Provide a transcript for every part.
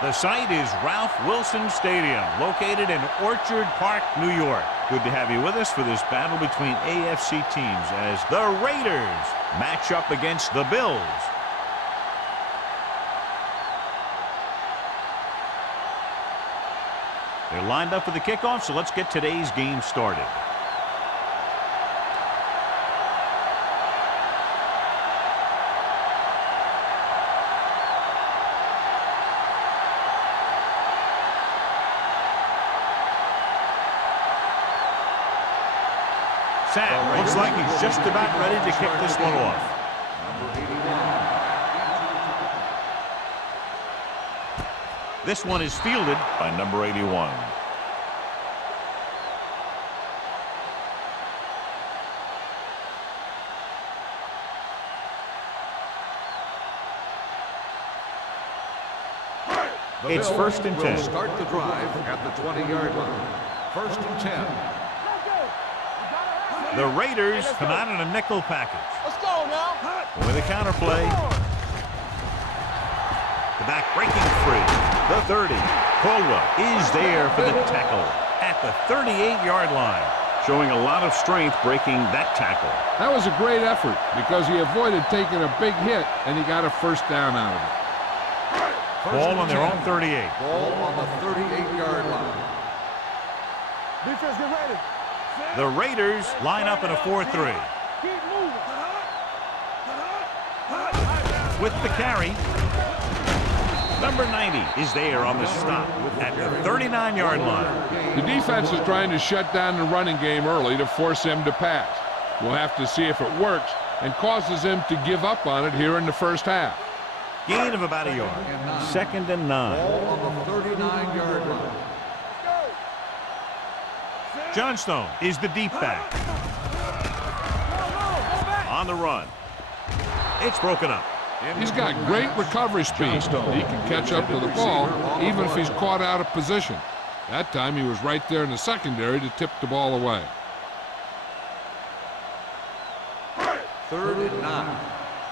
The site is Ralph Wilson Stadium, located in Orchard Park, New York. Good to have you with us for this battle between AFC teams as the Raiders match up against the Bills. They're lined up for the kickoff, so let's get today's game started. Sam looks like he's just about ready to kick this one off. This one is fielded by number 81. It's 1st and 10. Start the drive at the 20-yard line. 1st and 10. The Raiders come out in a nickel package. Let's go now. With a counter play. The back breaking free. The 30. Caldwell is there for the tackle at the 38-yard line. Showing a lot of strength breaking that tackle. That was a great effort because he avoided taking a big hit and he got a 1st down out of it. Ball on their own 38. Ball on the 38-yard line. Defense, get ready. The Raiders line up in a 4-3. Keep moving. With the carry, number 90 is there on the stop at the 39-yard line. The defense is trying to shut down the running game early to force him to pass. We'll have to see if it works and causes him to give up on it here in the first half. Gain of about a yard. 2nd and 9. Ball on the 39-yard line. Johnstone is the deep back. On the run. It's broken up. He's got great recovery speed. He can catch up to the ball even if he's caught out of position. That time he was right there in the secondary to tip the ball away. 3rd and 9.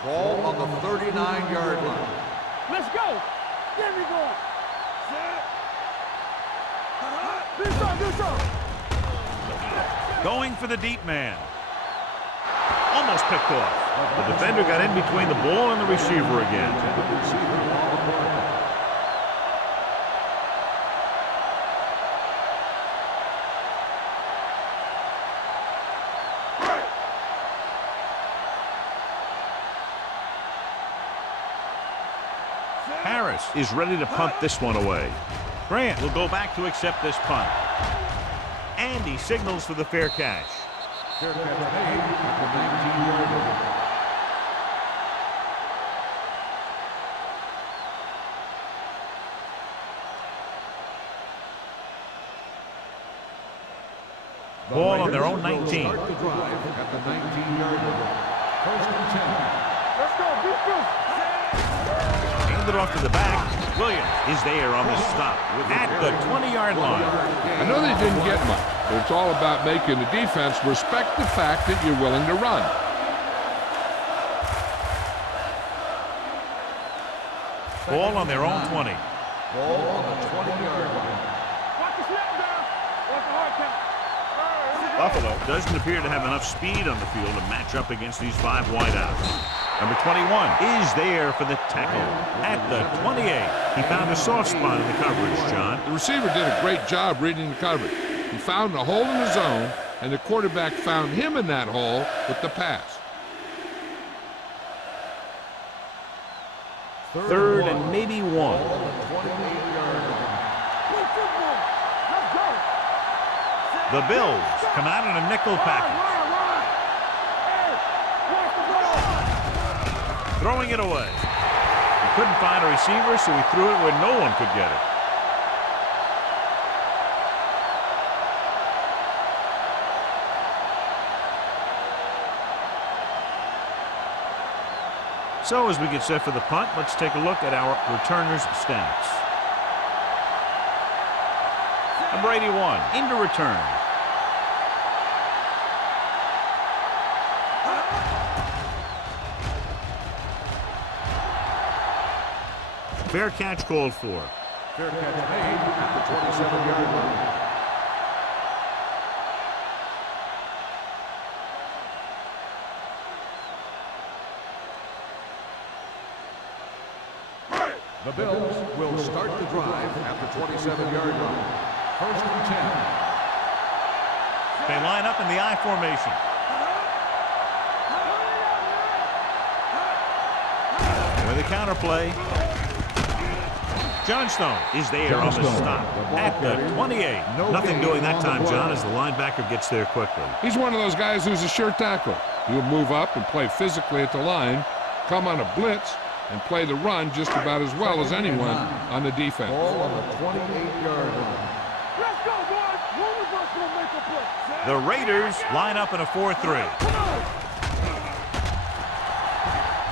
Ball on the 39-yard line. Let's go. There we go. Do something. Going for the deep man. Almost picked off. The defender got in between the ball and the receiver again. Harris is ready to punt this one away. Grant will go back to accept this punt. And he signals for the fair catch. Fair catch made at the 19-yard line. Ball on their own 19. Start the drive at the 19-yard line. 1st and 10. Let's go. Defense. Handed off to the back. Williams is there on the stop at the 20-yard line. I know they didn't get much, but it's all about making the defense respect the fact that you're willing to run. Ball on their own 20. Ball on the 20-yard line. Watch the snap down. Watch the hard count. Buffalo doesn't appear to have enough speed on the field to match up against these 5 wideouts. Number 21 is there for the tackle at the 28. He found a soft spot in the coverage, John. The receiver did a great job reading the coverage. He found a hole in the zone, and the quarterback found him in that hole with the pass. 3rd and maybe 1. Ball on the 28-yard line. Let's go. The Bills come out in a nickel package. Throwing it away. He couldn't find a receiver, so he threw it where no one could get it. So as we get set for the punt, let's take a look at our returners' stats. Number 81 into return. Fair catch called for. Fair catch made at the 27-yard line. The Bills will start the drive at the 27-yard line. First and 10. They line up in the I formation. With the counter play. Johnstone is there on the stop at the 28. Nothing doing that time, John, as the linebacker gets there quickly. He's one of those guys who's a sure tackler. He'll move up and play physically at the line, come on a blitz, and play the run just about as well as anyone on the defense. Ball on the 28-yard line. Let's go, boys. One of us will make a play. The Raiders line up in a 4-3.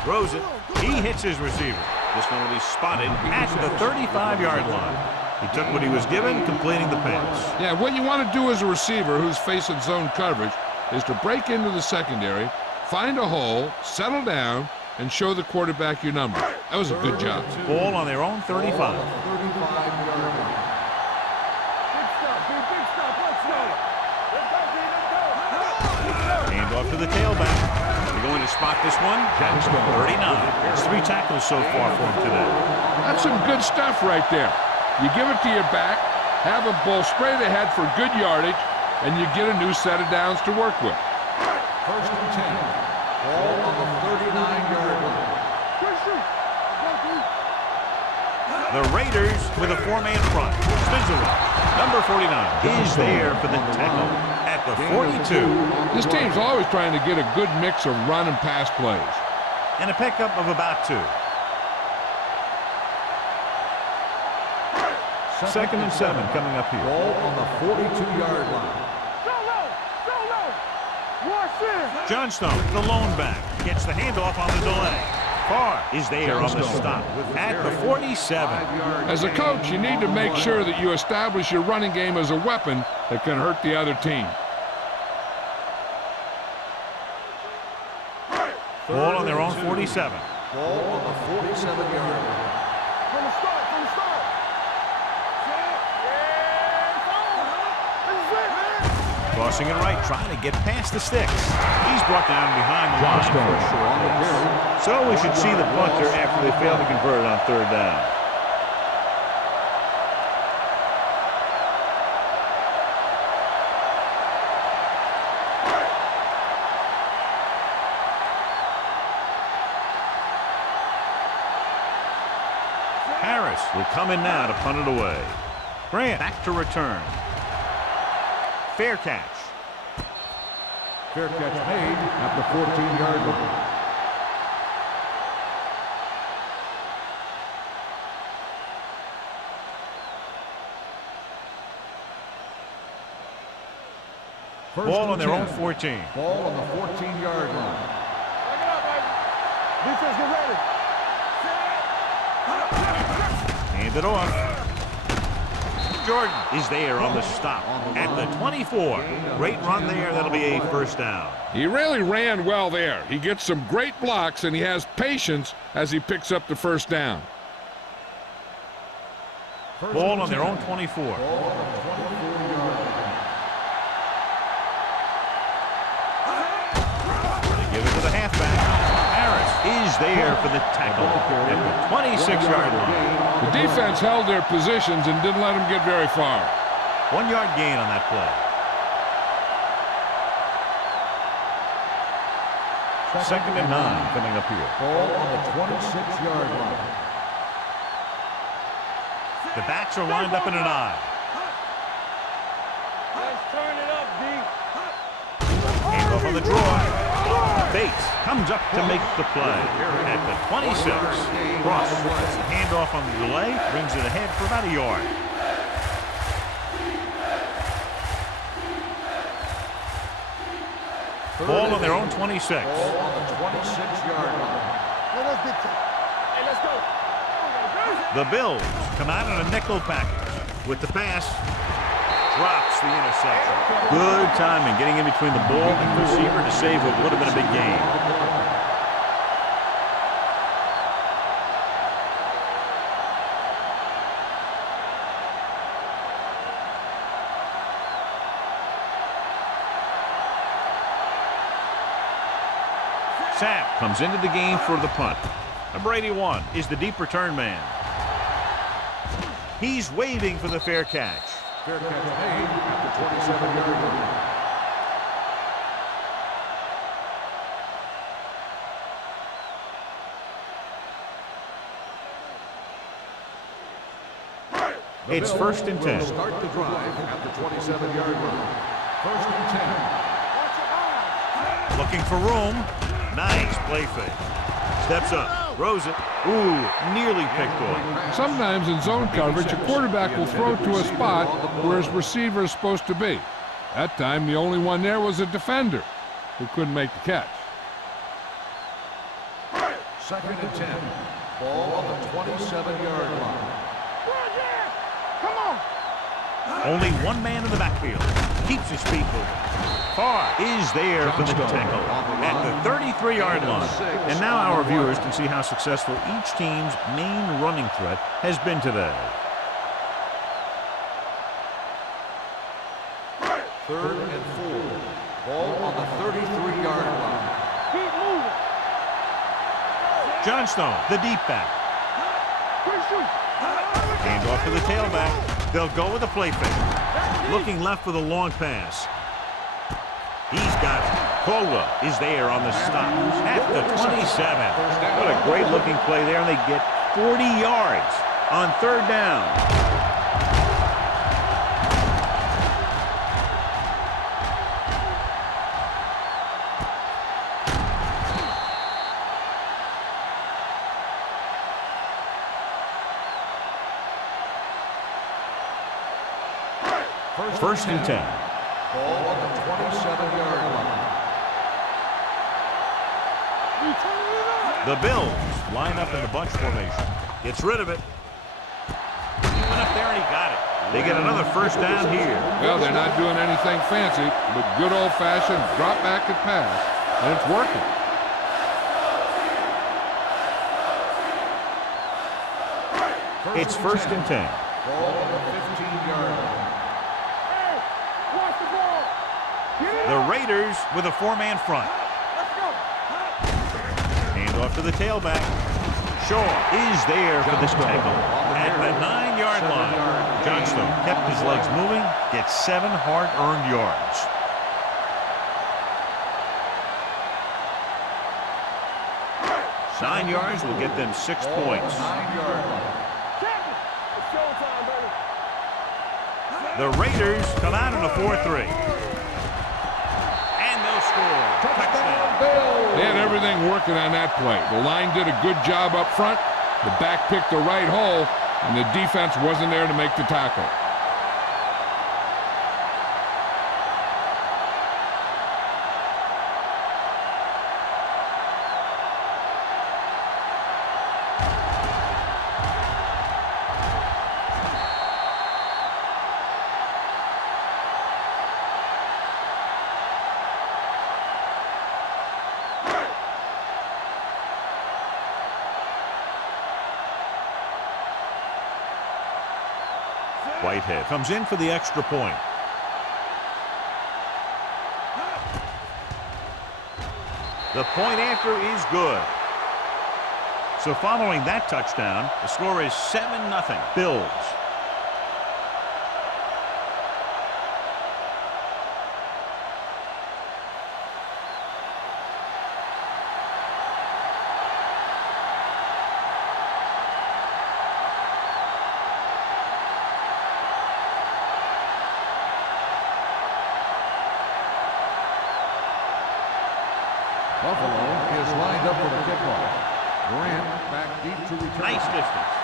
Throws it. He hits his receiver. This one will be spotted at the 35-yard line. He took what he was given, completing the pass. Yeah, what you want to do as a receiver who's facing zone coverage is to break into the secondary, find a hole, settle down, and show the quarterback your number. That was a good job. Ball on their own 35. 35-yard line. Big stop, big stop. Let's go. Let's go, D. Let's go. Hand off to the tailback. They're going to spot this one at 39. It's 3 tackles so far for him today. That's some good stuff right there. You give it to your back, have a ball straight ahead for good yardage, and you get a new set of downs to work with. First and 10. Ball on the 39-yard line. Good shoot. The Raiders with a 4-man front. Spencer, number 49, is there for the tackle at the 42. This team's always trying to get a good mix of run and pass plays. And a pickup of about 2. Second and 7 coming up here. Ball on the 42-yard line. Go low. Go low. Watch this. Johnstone, the lone back, gets the handoff on the delay. Farr is there on the stop at the 47. As a coach, you need to make sure that you establish your running game as a weapon that can hurt the other team. Ball on their own 47. Ball on the 47-yard line. From the start. Crossing it right, trying to get past the sticks. He's brought down behind the line for a short loss. So we should see the punter after they fail to convert on 3rd down. Harris will come in now to punt it away. Grant back to return. Fair catch. Fair catch made at the 14-yard line. Ball on their own 14. Ball on the 14-yard line. Back it up, baby. Defense, get ready. Hand it off. Jordan is there on the stop at the 24. Great run there. That'll be a 1st down. He really ran well there. He gets some great blocks, and he has patience as he picks up the 1st down. Ball on their own 24. Ball on the 24-yard line. They give it to the halfback. Harris is there for the tackle at the 26-yard line. The defense held their positions and didn't let them get very far. 1-yard gain on that play. 2nd and 9 coming up here. Ball on the 26-yard line. The backs are lined up in an I. Let's turn it up, D. Hand off on the draw. Bates comes up to make the play at the 26. Cross gets the handoff on the delay, brings it ahead for about a yard. Ball on their own 26. Ball on the 26-yard line. Hey, let's go. The Bills come out in a nickel package with the pass. Drops the interception. Good timing, getting in between the ball and the receiver to save what would have been a big gain. Sapp comes into the game for the punt. Number 81 is the deep return man. He's waving for the fair catch. Fair catch made at the 27-yard line. It's 1st and 10. Start the drive at the 27-yard line. 1st and 10. Looking for room. Nice play fake. Steps up. Throws it. Ooh, nearly picked off. Sometimes in zone coverage, a quarterback will throw to a spot where his receiver is supposed to be. That time, the only one there was a defender who couldn't make the catch. 2nd and 10. Ball on the 27-yard line. Only one man in the backfield. Keeps his feet moving. Farr is there for the tackle at the 33-yard line. And now our viewers can see how successful each team's main running threat has been today. 3rd and 4. Ball on the 33-yard line. Keep moving. Johnstone, the deep back. Hand off to the tailback. They'll go with a play fake. Looking left with a long pass. He's got it. Caldwell is there on the stop at the 27. What a great looking play there, and they get 40 yards on 3rd down. First and 10. Ball on the 27-yard line. The Bills line up in the bunch formation. Gets rid of it. He went up there and he got it. They get another 1st down here. Well, they're not doing anything fancy, but good old-fashioned drop back and pass, and it's working. It's 1st and 10. Ball on the 15-yard line. The Raiders with a 4-man front. Hand off to the tailback. Shaw is there for this tackle at the 9-yard line. Johnstone kept his legs moving, gets 7 hard-earned yards. Nine yards will get them 6 points. 9-yard line. The Raiders come out in a 4-3. They had everything working on that play. The line did a good job up front. The back picked the right hole, and the defense wasn't there to make the tackle. Whitehead comes in for the extra point. The point after is good. So following that touchdown, the score is 7-0 Bills. Buffalo is lined up for the kickoff. Grant back deep to return. Nice distance.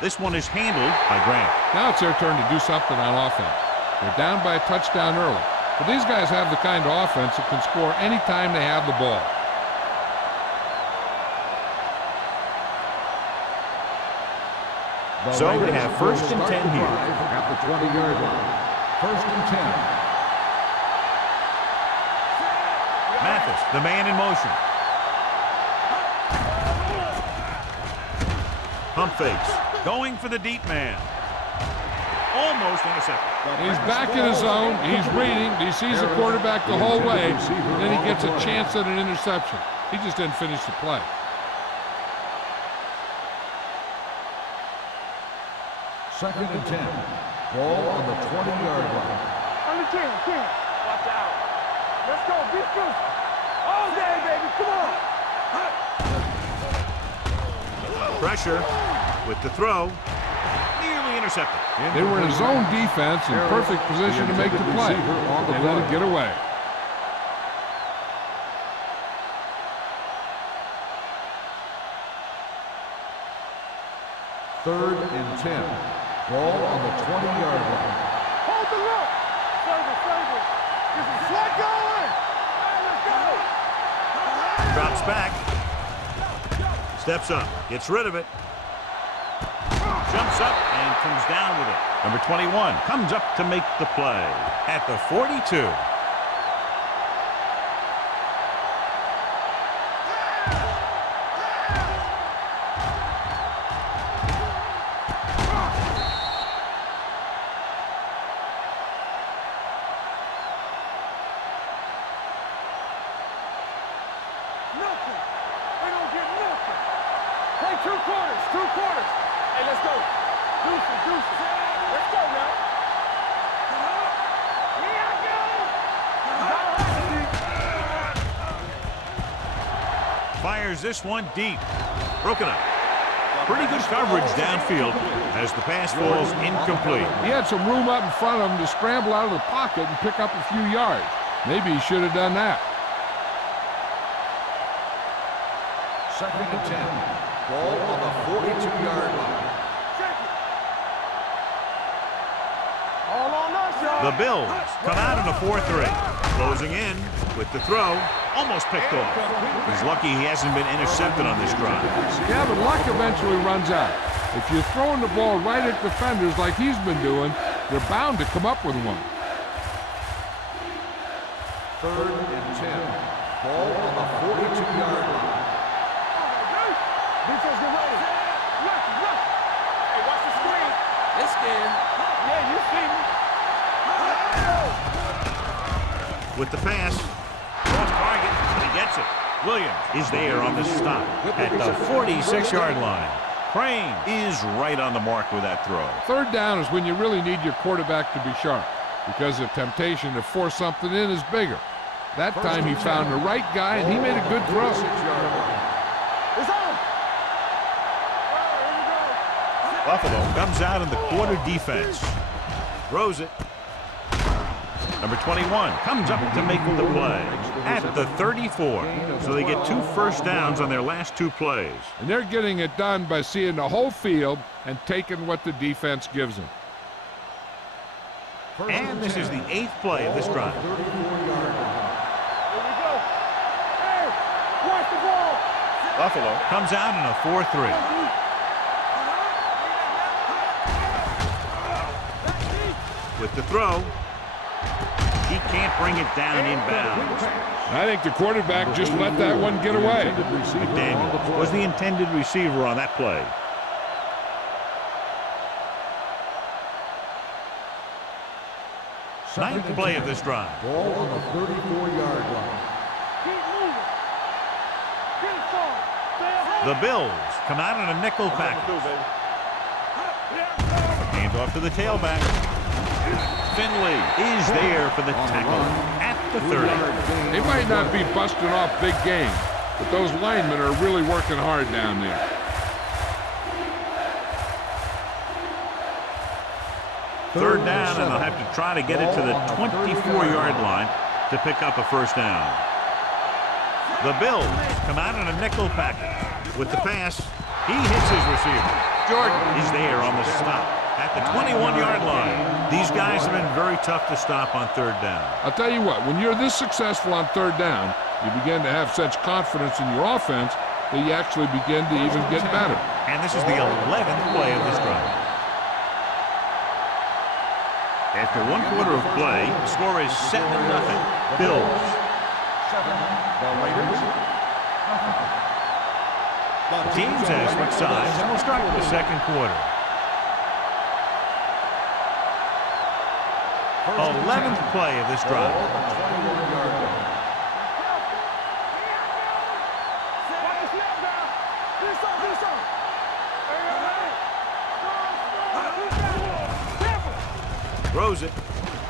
This one is handled by Grant. Now it's their turn to do something on offense. They're down by a touchdown early. But these guys have the kind of offense that can score anytime they have the ball. So they have 1st and 10 here. At the 20-yard line. 1st and 10. Mathis, the man in motion. Pump fakes. Going for the deep man. almost intercepted. He's back in his zone. He's reading. He sees the quarterback the whole way. And then he gets a chance at an interception. He just didn't finish the play. Second and 10. Ball on the 20-yard line. On the 10. Watch out. Let's go. Beat goose. All day, baby. Come on. Pressure with the throw. Nearly intercepted. They were in zone defense in perfect position to make the play. They let it get away. Third and 10. Ball on the 20-yard line. Hold the look. Save it. This is slide going. Let's go. Drops back. Steps up. Gets rid of it. Jumps up and comes down with it. Number 21 comes up to make the play at the 42. Nothing. We don't get nothing. Play 2 quarters. Hey, let's go. Deuces. Let's go now. Here I go. Fires this one deep. Broken up. Pretty good coverage downfield as the pass falls incomplete. He had some room up in front of him to scramble out of the pocket and pick up a few yards. Maybe he should have done that. Second and 10. Ball on the 42-yard line. All on us, y'all. The Bills come out in a 4-3. Closing in with the throw. Almost picked off. He's lucky he hasn't been intercepted on this drive. Yeah, but luck eventually runs out. If you're throwing the ball right at defenders like he's been doing, they're bound to come up with one. Third and 10. Ball on the 42-yard line. Defense get ready. Look. Hey, watch the screen. This game. Yeah, you see me. With the pass. Off target, but he gets it. Williams is there on the stop at the 46-yard line. Crane is right on the mark with that throw. Third down is when you really need your quarterback to be sharp because the temptation to force something in is bigger. That time he found the right guy and he made a good throw. It's on. Here we go. Buffalo comes out in the quarter defense. Throws it. Number 21 comes up to make the play at the 34. So they get 2 first downs on their last 2 plays. And they're getting it done by seeing the whole field and taking what the defense gives them. And this is the 8th play of this drive. Here we go. Hey, watch the ball. Buffalo comes out in a 4-3. With the throw. He can't bring it down inbounds. I think the quarterback just let that one get away. McDaniel was the intended receiver on that play. Ninth play of this drive. Ball on the 34-yard line. Keep moving. Get it on. Stay ahead. The Bills come out in a nickel package. Hand off to the tailback. Finley is there for the tackle at the 30. They might not be busting off big games, but those linemen are really working hard down there. Third down, and they'll have to try to get it to the 24-yard line to pick up a first down. The Bills come out in a nickel package. With the pass, he hits his receiver. Jordan is there on the stop at the 21-yard line. These guys have been very tough to stop on third down. I'll tell you what, when you're this successful on third down, you begin to have such confidence in your offense that you actually begin to even get better. And this is the 11th play of this drive. After 1 quarter of play, the score is 7-0. Bills. The teams have switched sides, and we'll start with the second quarter. 11th play of this drive. 21-yard line. Throws it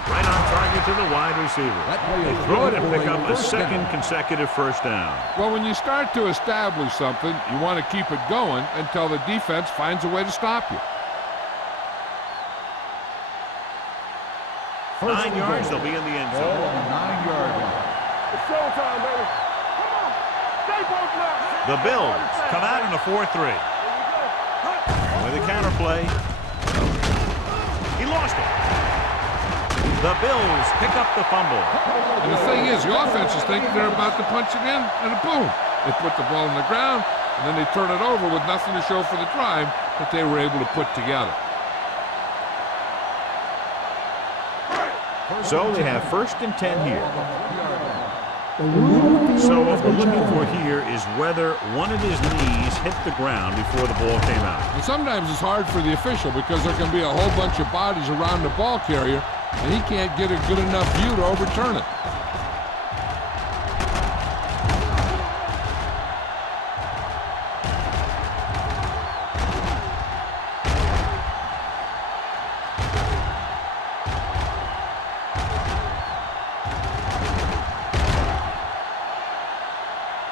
right on target to the wide receiver. They throw it and pick up a second consecutive first down. Well, when you start to establish something, you want to keep it going until the defense finds a way to stop you. 9 yards, they'll be in the end zone. 9-yard line. It's showtime, baby. Come on. Stay both left. The Bills come out in a 4-3. With a counter play. He lost it. The Bills pick up the fumble. And the thing is, the offense is thinking they're about to punch it in, and boom, they put the ball on the ground, and then they turn it over with nothing to show for the drive that they were able to put together. So they have 1st and 10 here. So what we're looking for here is whether one of his knees hit the ground before the ball came out. And sometimes it's hard for the official because there can be a whole bunch of bodies around the ball carrier, and he can't get a good enough view to overturn it.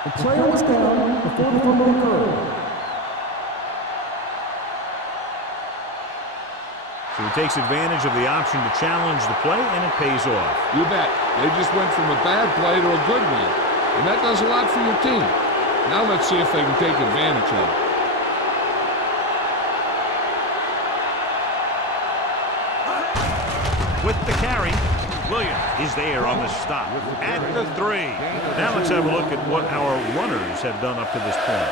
The player was down before the fumble occurred. So he takes advantage of the option to challenge the play, and it pays off. You bet. They just went from a bad play to a good one, and that does a lot for your team. Now let's see if they can take advantage of it. With the carry, Williams is there on the stop at the 3. Now let's have a look at what our runners have done up to this point.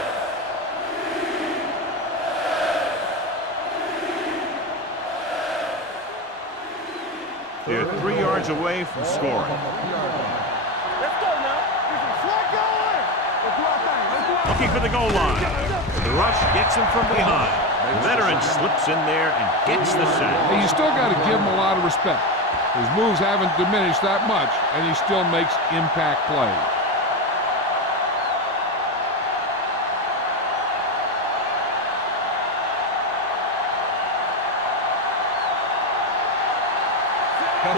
They're 3 yards away from scoring. Let's go now. Let's going. Let's do our thing. Let's do our Looking for the goal line. The rush gets him from behind. The veteran slips in there and gets the sack. Hey, you still got to give him a lot of respect. His moves haven't diminished that much, and he still makes impact plays.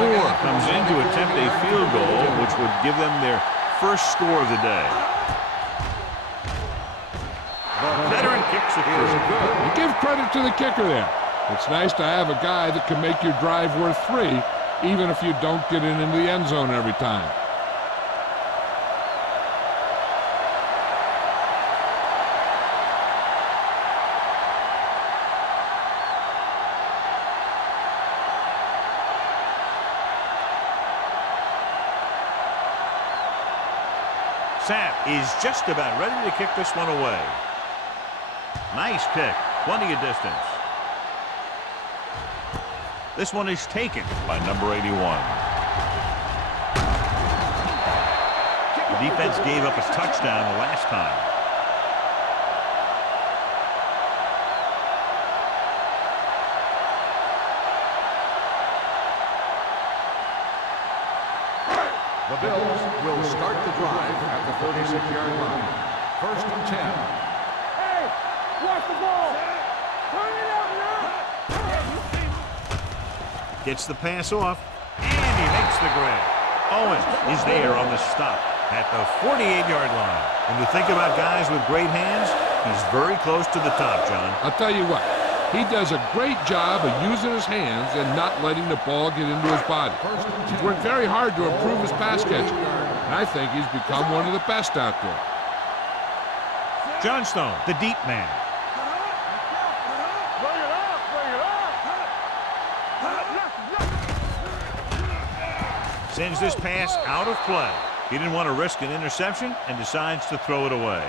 Moore comes in to attempt a field goal, which would give them their first score of the day. The veteran kicks it through. You give credit to the kicker there. It's nice to have a guy that can make your drive worth 3, even if you don't get it into the end zone every time. Sapp is just about ready to kick this one away. Nice kick, plenty of distance. This one is taken by number 81. The defense gave up a touchdown the last time. The Bills will start the drive at the 36-yard line. 1st and 10. Hey, watch the ball. Turn it out now. Gets the pass off, and he makes the grab. Owens is there on the stop at the 48-yard line. When you think about guys with great hands, he's very close to the top, John. I'll tell you what, he does a great job of using his hands and not letting the ball get into his body. He's worked very hard to improve his pass catching, and I think he's become one of the best out there. Johnstone, the deep man. Bring it up. Bring it up. Sends this pass out of play. He didn't want to risk an interception and decides to throw it away.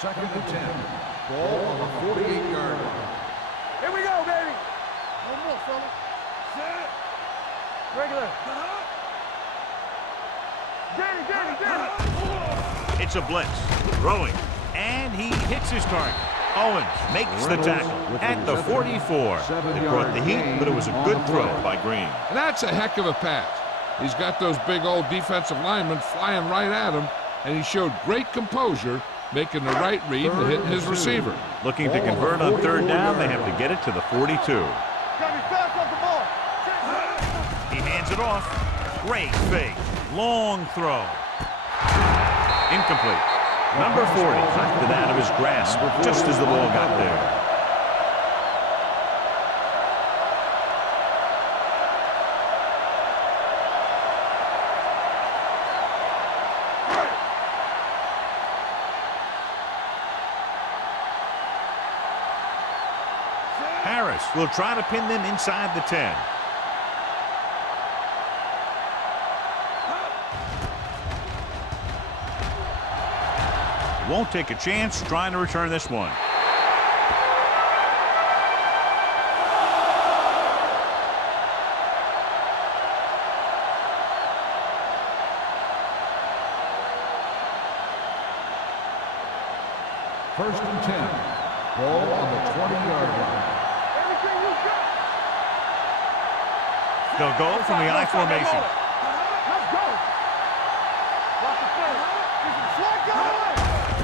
Second and 10. Ball on the 48-yard line. Here we go, baby. One more, fella. Set. Regular. Get it. It's a blitz. Throwing. And he hits his target. Owens makes the tackle at the 44. It brought the heat, but it was a good throw by Green. And that's a heck of a pass. He's got those big old defensive linemen flying right at him, and he showed great composure, making the right read and hitting his receiver. Looking to convert on third down, they have to get it to the 42. He hands it off. Great fake. Long throw. Incomplete. Number 40 knocked it out of his grasp just as the ball got there. Harris will try to pin them inside the 10. Won't take a chance trying to return this one. First and 10. Ball on the 20-yard line. They'll go from the I formation.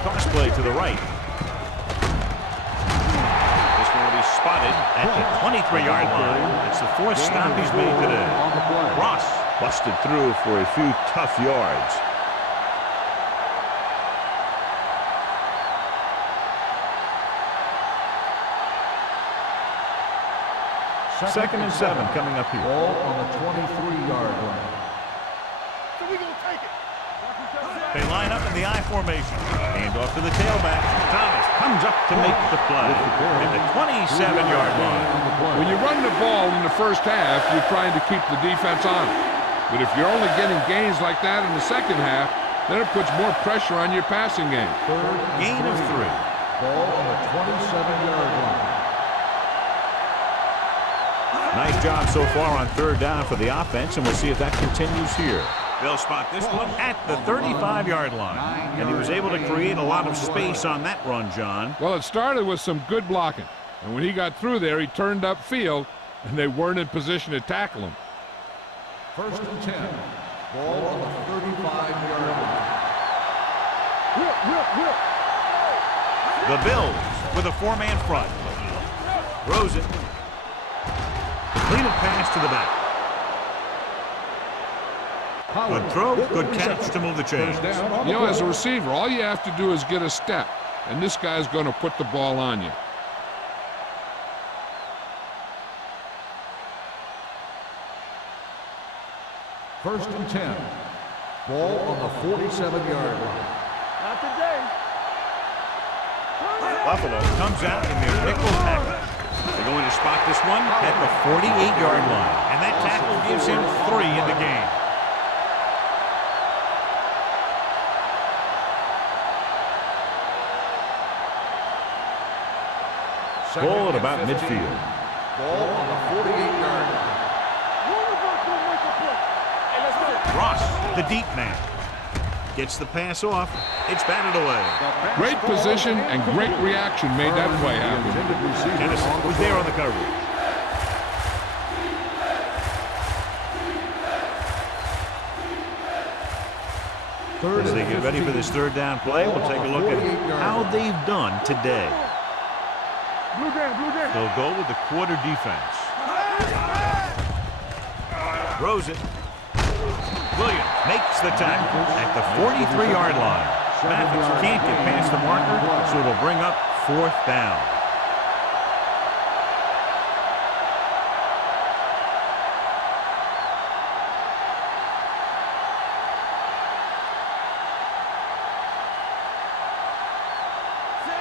Toss play to the right. This one will be spotted at the 23-yard line. It's the fourth stop he's made today. Ross busted through for a few tough yards. Second and 7 coming up here. Ball on the 23-yard line. They line up in the I formation. Hand off to the tailback. Thomas comes up to make the play at the 27-yard line. When you run the ball in the first half, you're trying to keep the defense on it. But if you're only getting gains like that in the second half, then it puts more pressure on your passing game. Gain of 3. Ball on the 27-yard line. Nice job so far on third down for the offense, and we'll see if that continues here. They'll spot this one at the 35-yard line. And he was able to create a lot of space on that run, John. Well, it started with some good blocking. And when he got through there, he turned upfield, and they weren't in position to tackle him. First and 10. Ball on the 35-yard line. The Bills with a 4-man front. Throws it. Completed pass to the back. Good throw, good catch to move the chains. You know, as a receiver, all you have to do is get a step, and this guy's going to put the ball on you. First and 10. Ball on the 47-yard line. Not today. Buffalo comes out in their nickel tackle. They're going to spot this one at the 48-yard line. And that tackle gives him 3 in the game. Ball at about midfield. Ball on the 48-yard line. Ross, the deep man. Gets the pass off. It's batted away. Great position and great reaction made that play happen. Tennyson was there on the coverage. As they get ready for this third down play, we'll take a look at how they've done today. They'll go with the quarter defense. Throws it. Williams makes the tackle at the 43-yard line. Mathis can't get past the marker, so it'll bring up 4th down.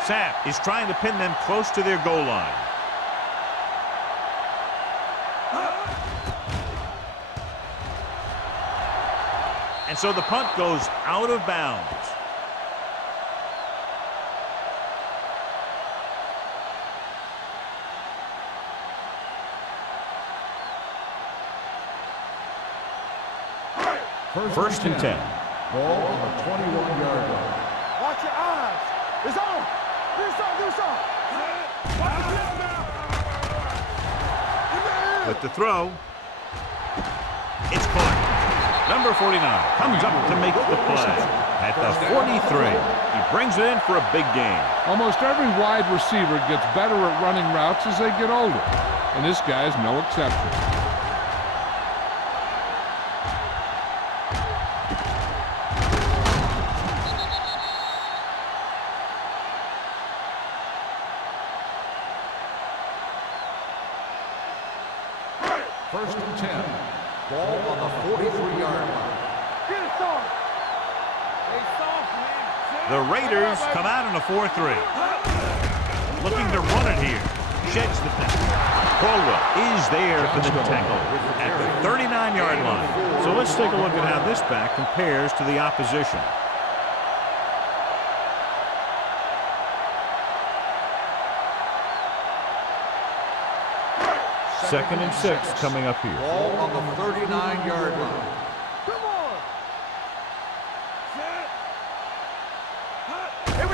Sapp is trying to pin them close to their goal line. And so the punt goes out of bounds. First and 10. Ball on the 21-yard line. to throw. It's caught. Number 49 comes up to make the play. At the 43, he brings it in for a big gain. Almost every wide receiver gets better at running routes as they get older, and this guy's no exception. First and 10. Ball on the 43-yard line. Get it soft. Hey, soft, man. The Raiders come out in a 4-3. Looking to run it here. Sheds the tackle. Caldwell is there for the tackle at the 39-yard line. So let's take a look at how this back compares to the opposition. Second and 6 coming up here. Ball on the 39-yard line. Come on.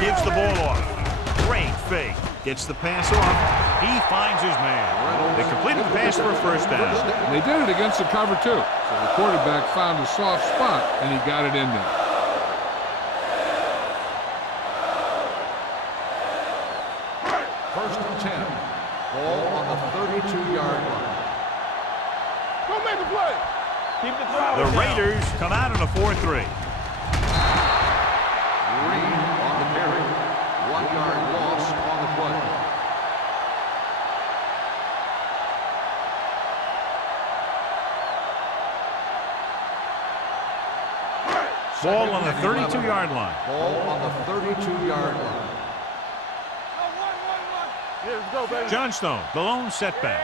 Gives the ball off. Great fake. Gets the pass off. He finds his man. They completed the pass for a first down. And they did it against the cover, too. So the quarterback found a soft spot, and he got it in there. First and 10. Ball on the 32-yard line. Go make a play. Keep the throw. The Raiders come out in a 4-3. Green on the carry. 1-yard loss on the play. Ball on the 32-yard line. Ball on the 32-yard line. Yeah, let's go, baby. Johnstone, the lone setback.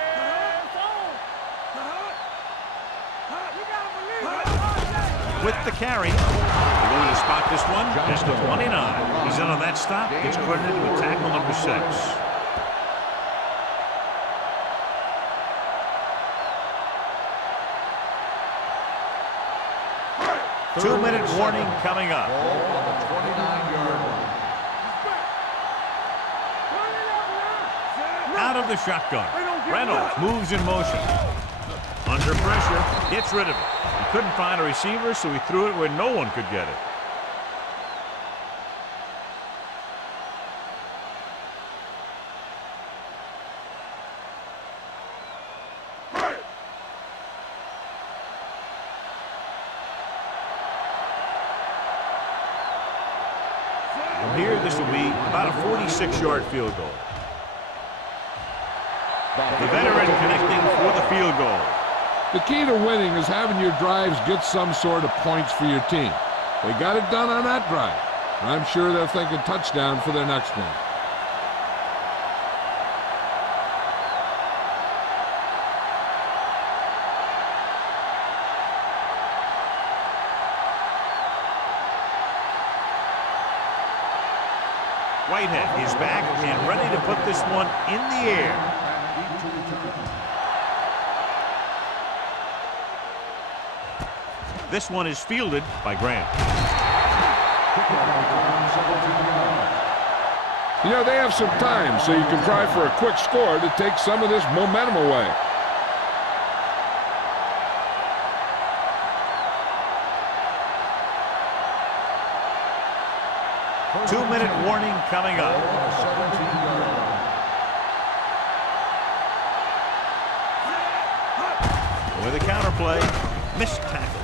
With the carry. They're going to spot this one at the 29. He's in on that stop. Gets credited with tackle number 6. 2-minute warning coming up. Ball on the 29-yard line. Out of the shotgun. Reynolds moves in motion. Under pressure, gets rid of it. He couldn't find a receiver, so he threw it where no one could get it. From here, this will be about a 46-yard field goal. The veteran connecting for the field goal. The key to winning is having your drives get some sort of points for your team. They got it done on that drive. And I'm sure they're thinking touchdown for their next one. Whitehead is back and ready to put this one in the air. This one is fielded by Graham. You know, they have some time, so you can try for a quick score to take some of this momentum away. Two-minute warning coming up. With a counterplay, missed tackle.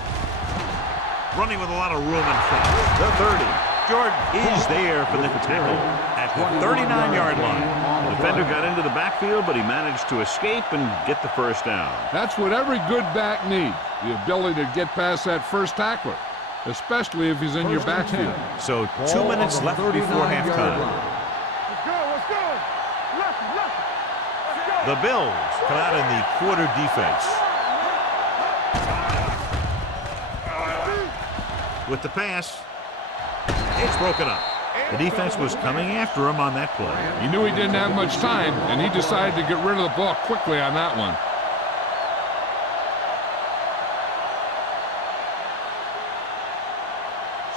Running with a lot of room in front. The 30. Jordan is there for the tackle at the 39-yard line. The defender got into the backfield, but he managed to escape and get the first down. That's what every good back needs, the ability to get past that first tackler, especially if he's in your backfield. So 2 minutes left before halftime. Let's go, let's go. Left, left. Let's go. The Bills come out in the quarter defense. With the pass, it's broken up. The defense was coming after him on that play. He knew he didn't have much time, and he decided to get rid of the ball quickly on that one.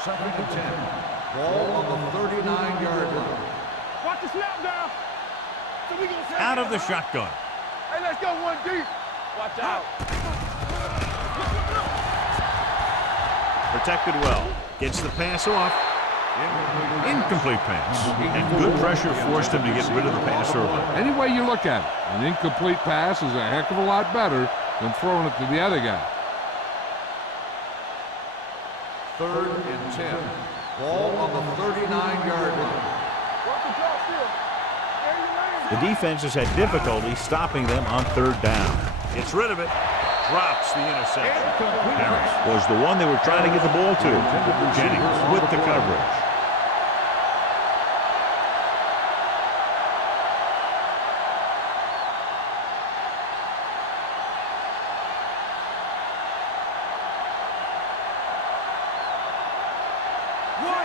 Second and 10. Ball on the 39-yard line. Watch the snap down. So we gonna say Out of the shotgun. Hey, let's go one deep. Watch out. Protected well. Gets the pass off. Incomplete pass. And good pressure forced him to get rid of the pass early. Any way you look at it, an incomplete pass is a heck of a lot better than throwing it to the other guy. 3rd and 10. Ball on the 39-yard line. Work the draw still. There you land. The defense has had difficulty stopping them on 3rd down. Gets rid of it. Drops the interception. Harris was the one they were trying to get the ball to. Jennings with the coverage.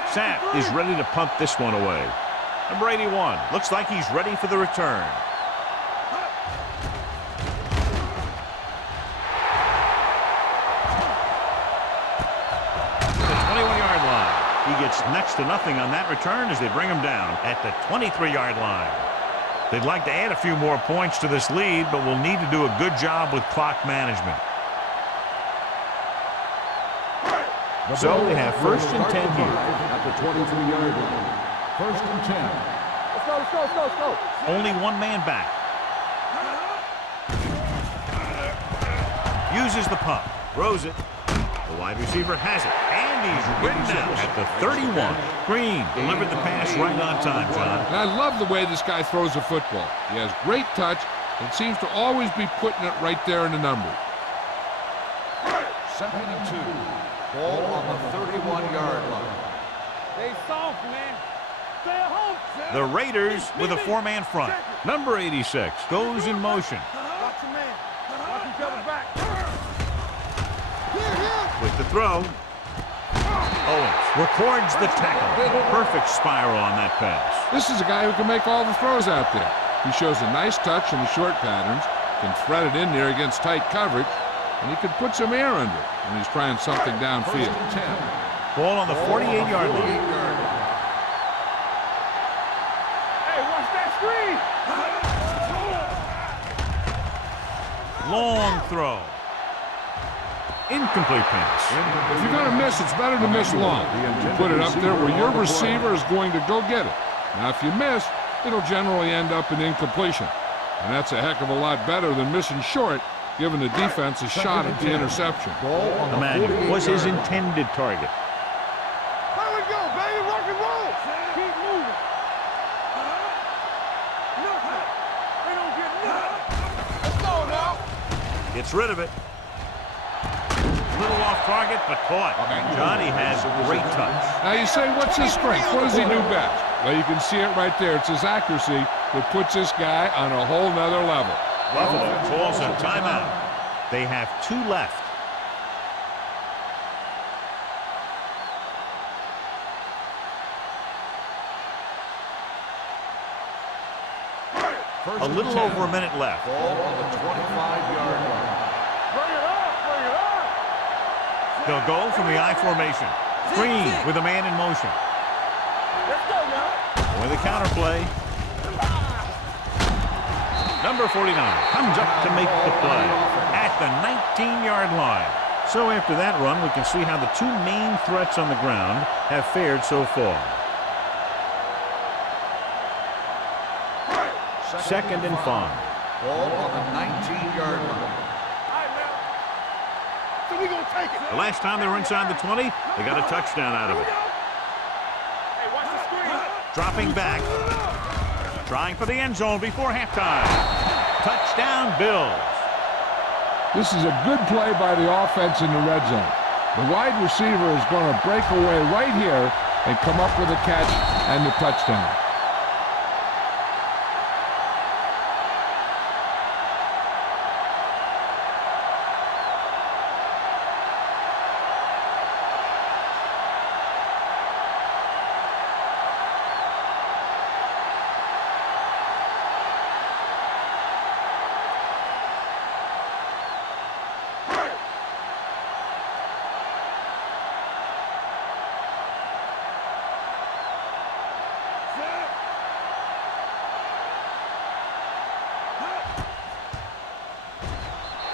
Sapp is ready to punt this one away. Number 81 looks like he's ready for the return. The 21-yard line. He gets next to nothing on that return as they bring him down at the 23-yard line. They'd like to add a few more points to this lead, but will need to do a good job with clock management. So they have 1st and 10 here. At the 23-yard line. 1st and 10. Let's go, let's go, let's go, let's go. Only one man back. Uses the pump. Throws it. The wide receiver has it. And he's ridden out at the 31. Green delivered the pass right on time, John. And I love the way this guy throws a football. He has great touch and seems to always be putting it right there in the numbers. 2nd and 2. Ball on the 31-yard line. Stay soft, man. Stay at home. The Raiders with a 4-man front. Number 86 goes in motion. Watch your man. Watch each other's back. With the throw. Owens records the tackle. Perfect spiral on that pass. This is a guy who can make all the throws out there. He shows a nice touch in the short patterns, can thread it in there against tight coverage, and he can put some air under it when he's trying something downfield. 1st and 10. Ball on the 48-yard line. Hey, watch that screen. Long throw. Incomplete pass. If you're going to miss, it's better to miss long. You put it up there where your receiver is going to go get it. Now, if you miss, it'll generally end up in incompletion. And that's a heck of a lot better than missing short, giving the defense a shot at the interception. Emmanuel was his intended target. There we go, baby. Rock and roll. Keep moving. Nothing. They don't get nothing. Let's go now. Gets rid of it. Little off target, but caught. And Johnny has great touch. Now you say, what's his strength? What does he do best? Well, you can see it right there. It's his accuracy that puts this guy on a whole nother level. Buffalo calls a timeout. They have 2 left. A little over a minute left. Ball on the 25-yard line. Bring it up. Bring it up. They'll go from the I formation. Green with a man in motion. Let's go now. With a counter play. Number 49 comes up to make the play at the 19-yard line. So after that run, we can see how the 2 main threats on the ground have fared so far. 2nd and 5. Ball on the 19-yard line. All right, man. So we gonna take it. The last time they were inside the 20, they got a touchdown out of it. Hey, watch the screen. Dropping back. Trying for the end zone before halftime. Touchdown, Bills. This is a good play by the offense in the red zone. The wide receiver is going to break away right here and come up with a catch and the touchdown. Set.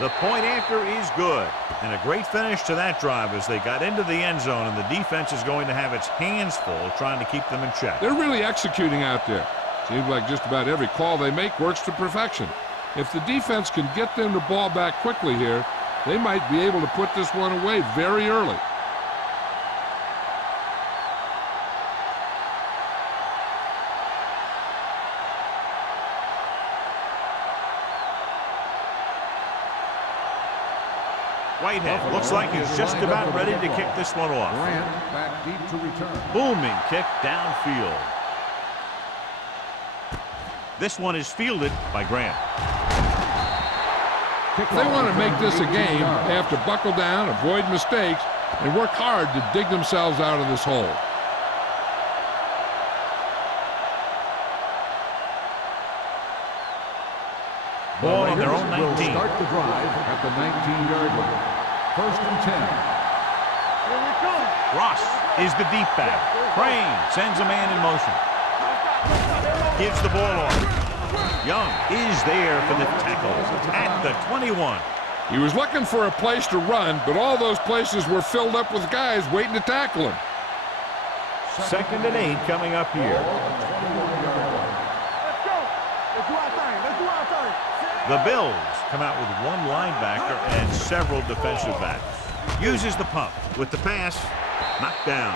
The point after is good. And a great finish to that drive as they got into the end zone, and the defense is going to have its hands full trying to keep them in check. They're really executing out there. Seems like just about every call they make works to perfection. If the defense can get them the ball back quickly here, they might be able to put this one away very early. Whitehead looks like he's just about ready to kick this one off. Grant back deep to return. Booming kick downfield. This one is fielded by Grant. They want to make this a game. They have to buckle down, avoid mistakes, and work hard to dig themselves out of this hole. Ball on their own Will 19. start the drive at the 19-yard line. 1st and 10. Here we come. Ross is the deep back. Crane sends a man in motion. Gives the ball off. Young is there for the tackle at the 21. He was looking for a place to run, but all those places were filled up with guys waiting to tackle him. 2nd and 8 coming up here. Let's go. Let's do our thing. Let's do our thing. The Bills come out with one linebacker and several defensive backs. Uses the pump with the pass. Knocked down.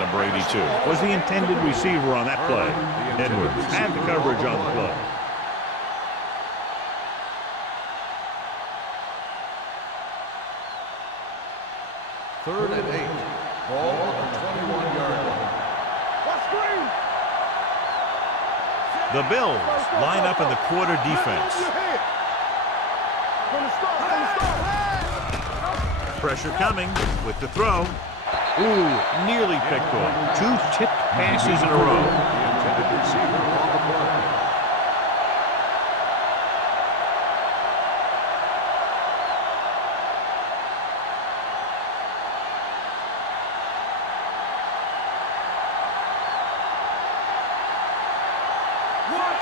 Number 82 was the intended receiver on that play. Edwards had the coverage on the play. Third and 8. Ball on the 21-yard line. Let's screen. The Bills line up in the quarter defense. From the start. Pressure coming with the throw. Ooh, nearly picked off. 2 tipped passes in a row. The intended receiver on the play.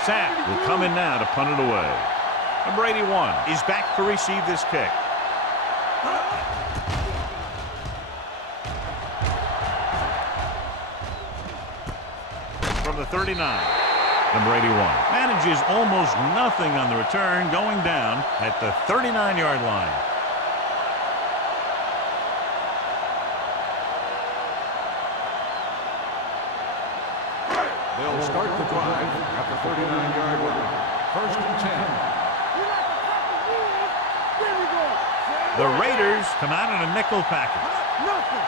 Sack will come in now to punt it away. Number 81 is back to receive this kick. From the 39, number 81 manages almost nothing on the return, going down at the 39-yard line. They'll start the drive at the 39-yard line. 1st and 10. There we go. The Raiders come out in a nickel package. Nothing.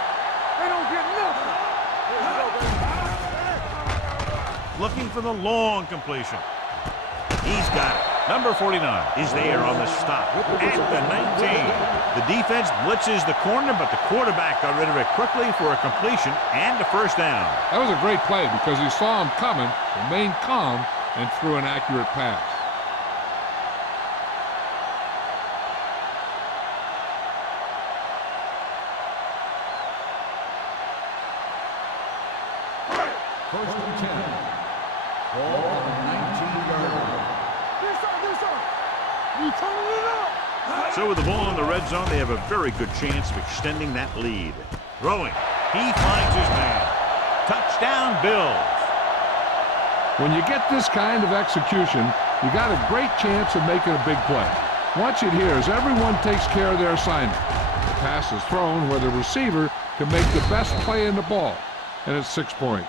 They don't get nothing. Looking for the long completion. He's got it. Number 49 is there on the stop at the 19. The defense blitzes the corner, but the quarterback got rid of it quickly for a completion and a first down. That was a great play because he saw him coming, remained calm, and threw an accurate pass. First and 10. Ball on the 19-yard line. This up. You turning it up. So with the ball in the red zone, they have a very good chance of extending that lead. Throwing. He finds his man. Touchdown, Bills. When you get this kind of execution, you got a great chance of making a big play. Watch it here as everyone takes care of their assignment. The pass is thrown where the receiver can make the best play in the ball, and it's 6 points.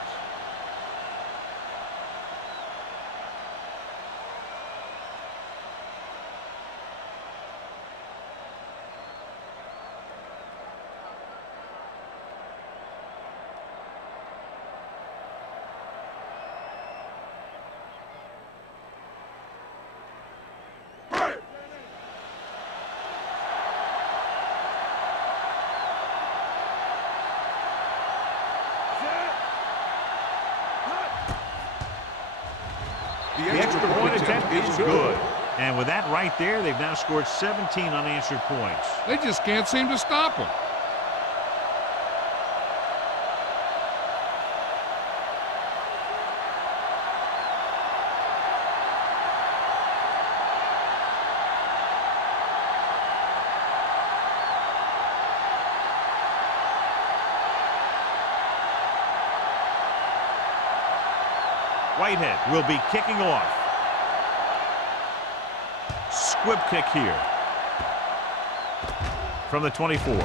The extra point attempt is good. And with that right there, they've now scored 17 unanswered points. They just can't seem to stop him. Whitehead will be kicking off. Squib kick here. From the 24.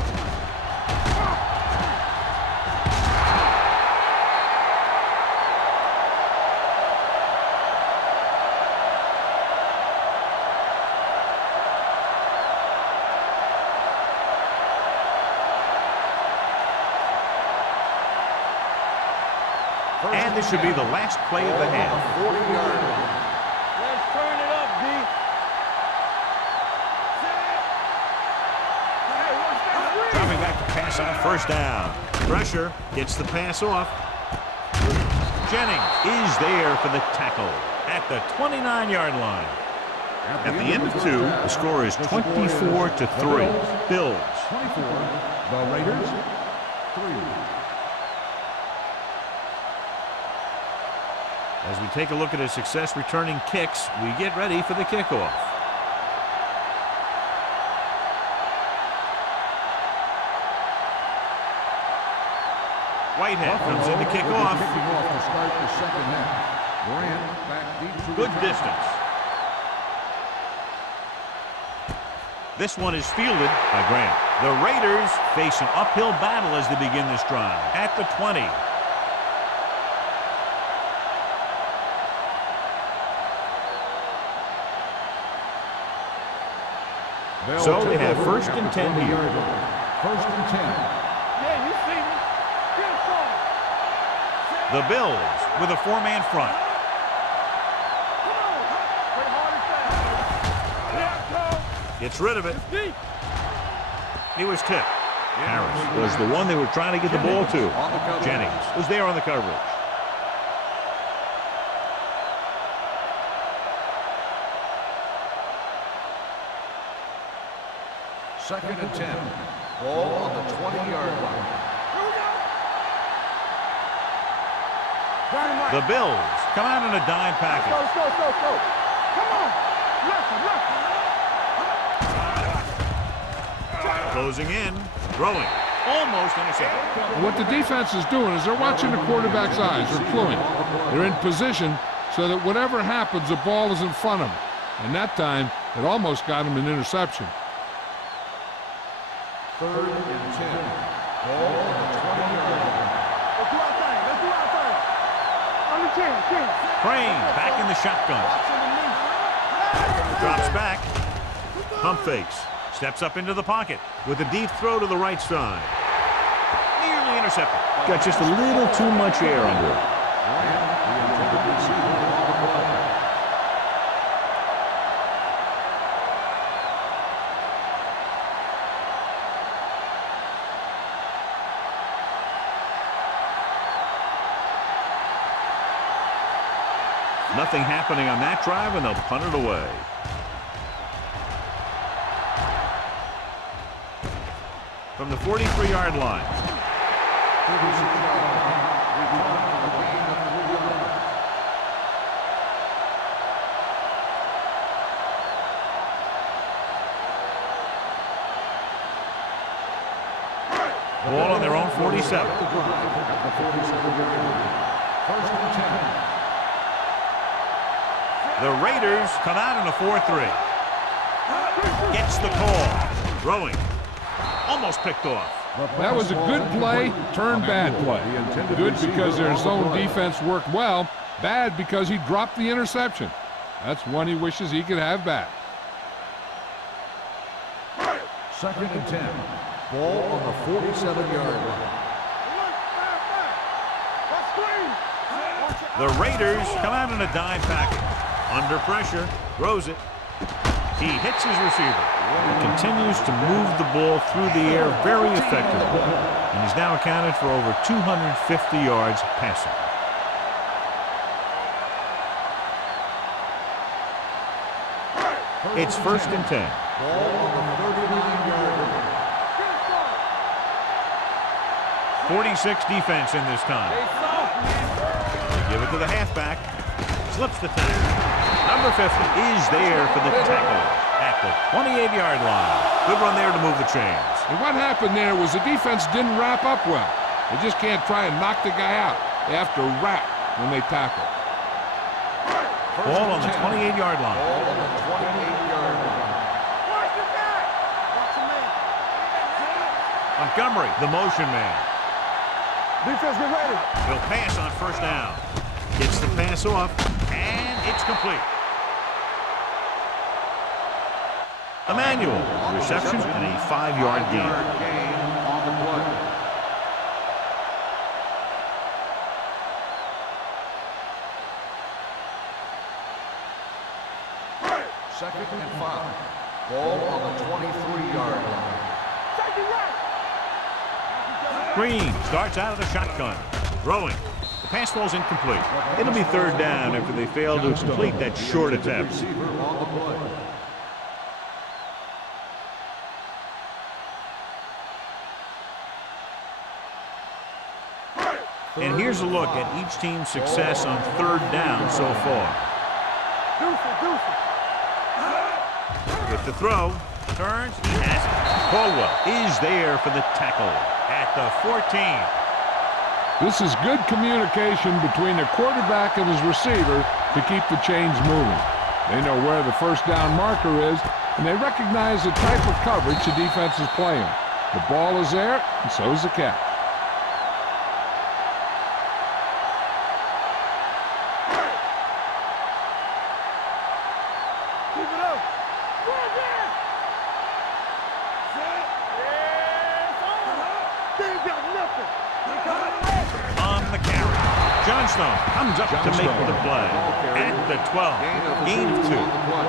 And this should be the last play of the half. 40-yard line. Let's turn it up, D. Dropping back to pass on first down. Pressure gets the pass off. Jennings is there for the tackle at the 29-yard line. At the end of 2, the score is 24-3. Bills. 24. The Raiders. 3. As we take a look at his success returning kicks, we get ready for the kickoff. Whitehead comes in to kick off. Kicking off to start the second half. Grant back deep to Good distance. This one is fielded by Grant. The Raiders face an uphill battle as they begin this drive at the 20. So they have first and 10 here. First and 10. Yeah, you see me. Get some. The Bills with a 4-man front. Come on. Play hard and fast. Yeah, Gets rid of it. go. Deep. He was tipped. Harris was the one they were trying to get the ball to. Jennings was there on the coverage. Second and 10. Ball on the 20-yard line. Here we go. Dynamite. The Bills come out in a dime package. Go. Come on. Left. Closing in, throwing, almost intercepted. What the defense is doing is they're watching the quarterback's eyes. They're cluing. They're in position so that whatever happens, the ball is in front of them. And that time, it almost got him an interception. Third and 10. Ball on the 20-yard line. Let's do our thing. On the 10. Crane back in the shotgun. Drops back. Pump fakes. Steps up into the pocket with a deep throw to the right side. Nearly intercepted. Got just a little too much air under it. Nothing happening on that drive, and they'll punt it away. From the 43-yard line. Ball on their own 47. First and 10. The Raiders come out in a 4-3. Gets the call. Throwing. Almost picked off. That was a good play, turned bad play. Good because their zone defense worked well. Bad because he dropped the interception. That's one he wishes he could have back. Second and 10. Ball on the 47-yard line. The Raiders come out in a dime package. Under pressure, throws it. He hits his receiver. He continues to move the ball through the air very effectively. And he's now accounted for over 250 yards passing. It's first and 10. Ball on the 39-yard line. 46 defense in this time. They give it to the halfback. Slips the tackle. Number 50 is there for the tackle at the 28-yard line. Good run there to move the chains. And what happened there was the defense didn't wrap up well. They just can't try and knock the guy out. They have to wrap when they tackle. Ball on the 28-yard line. Ball on the 28-yard line. Watch your back. Watch your man. Montgomery, the motion man. Defense, get ready. He'll pass on first down. Gets the pass off, and it's complete. Emmanuel, reception and a 5-yard gain. Gain on the play. Second and 5. Ball on the 23-yard line. Take it right. Green starts out of the shotgun. Throwing. The pass falls incomplete. It'll be third down after they fail to complete that short attempt. Receiver on the play. And here's a look at each team's success on third down so far. Deuce With the throw, turns, he has it. Caldwell is there for the tackle at the 14. This is good communication between the quarterback and his receiver to keep the chains moving. They know where the first down marker is, and they recognize the type of coverage the defense is playing. The ball is there, and so is the catch. Keep it up. Go again. Set. Yes, They ain't got nothing. They coming away. On the carry. Johnstone comes up to make the play at the 12. Gain of 2. On the play.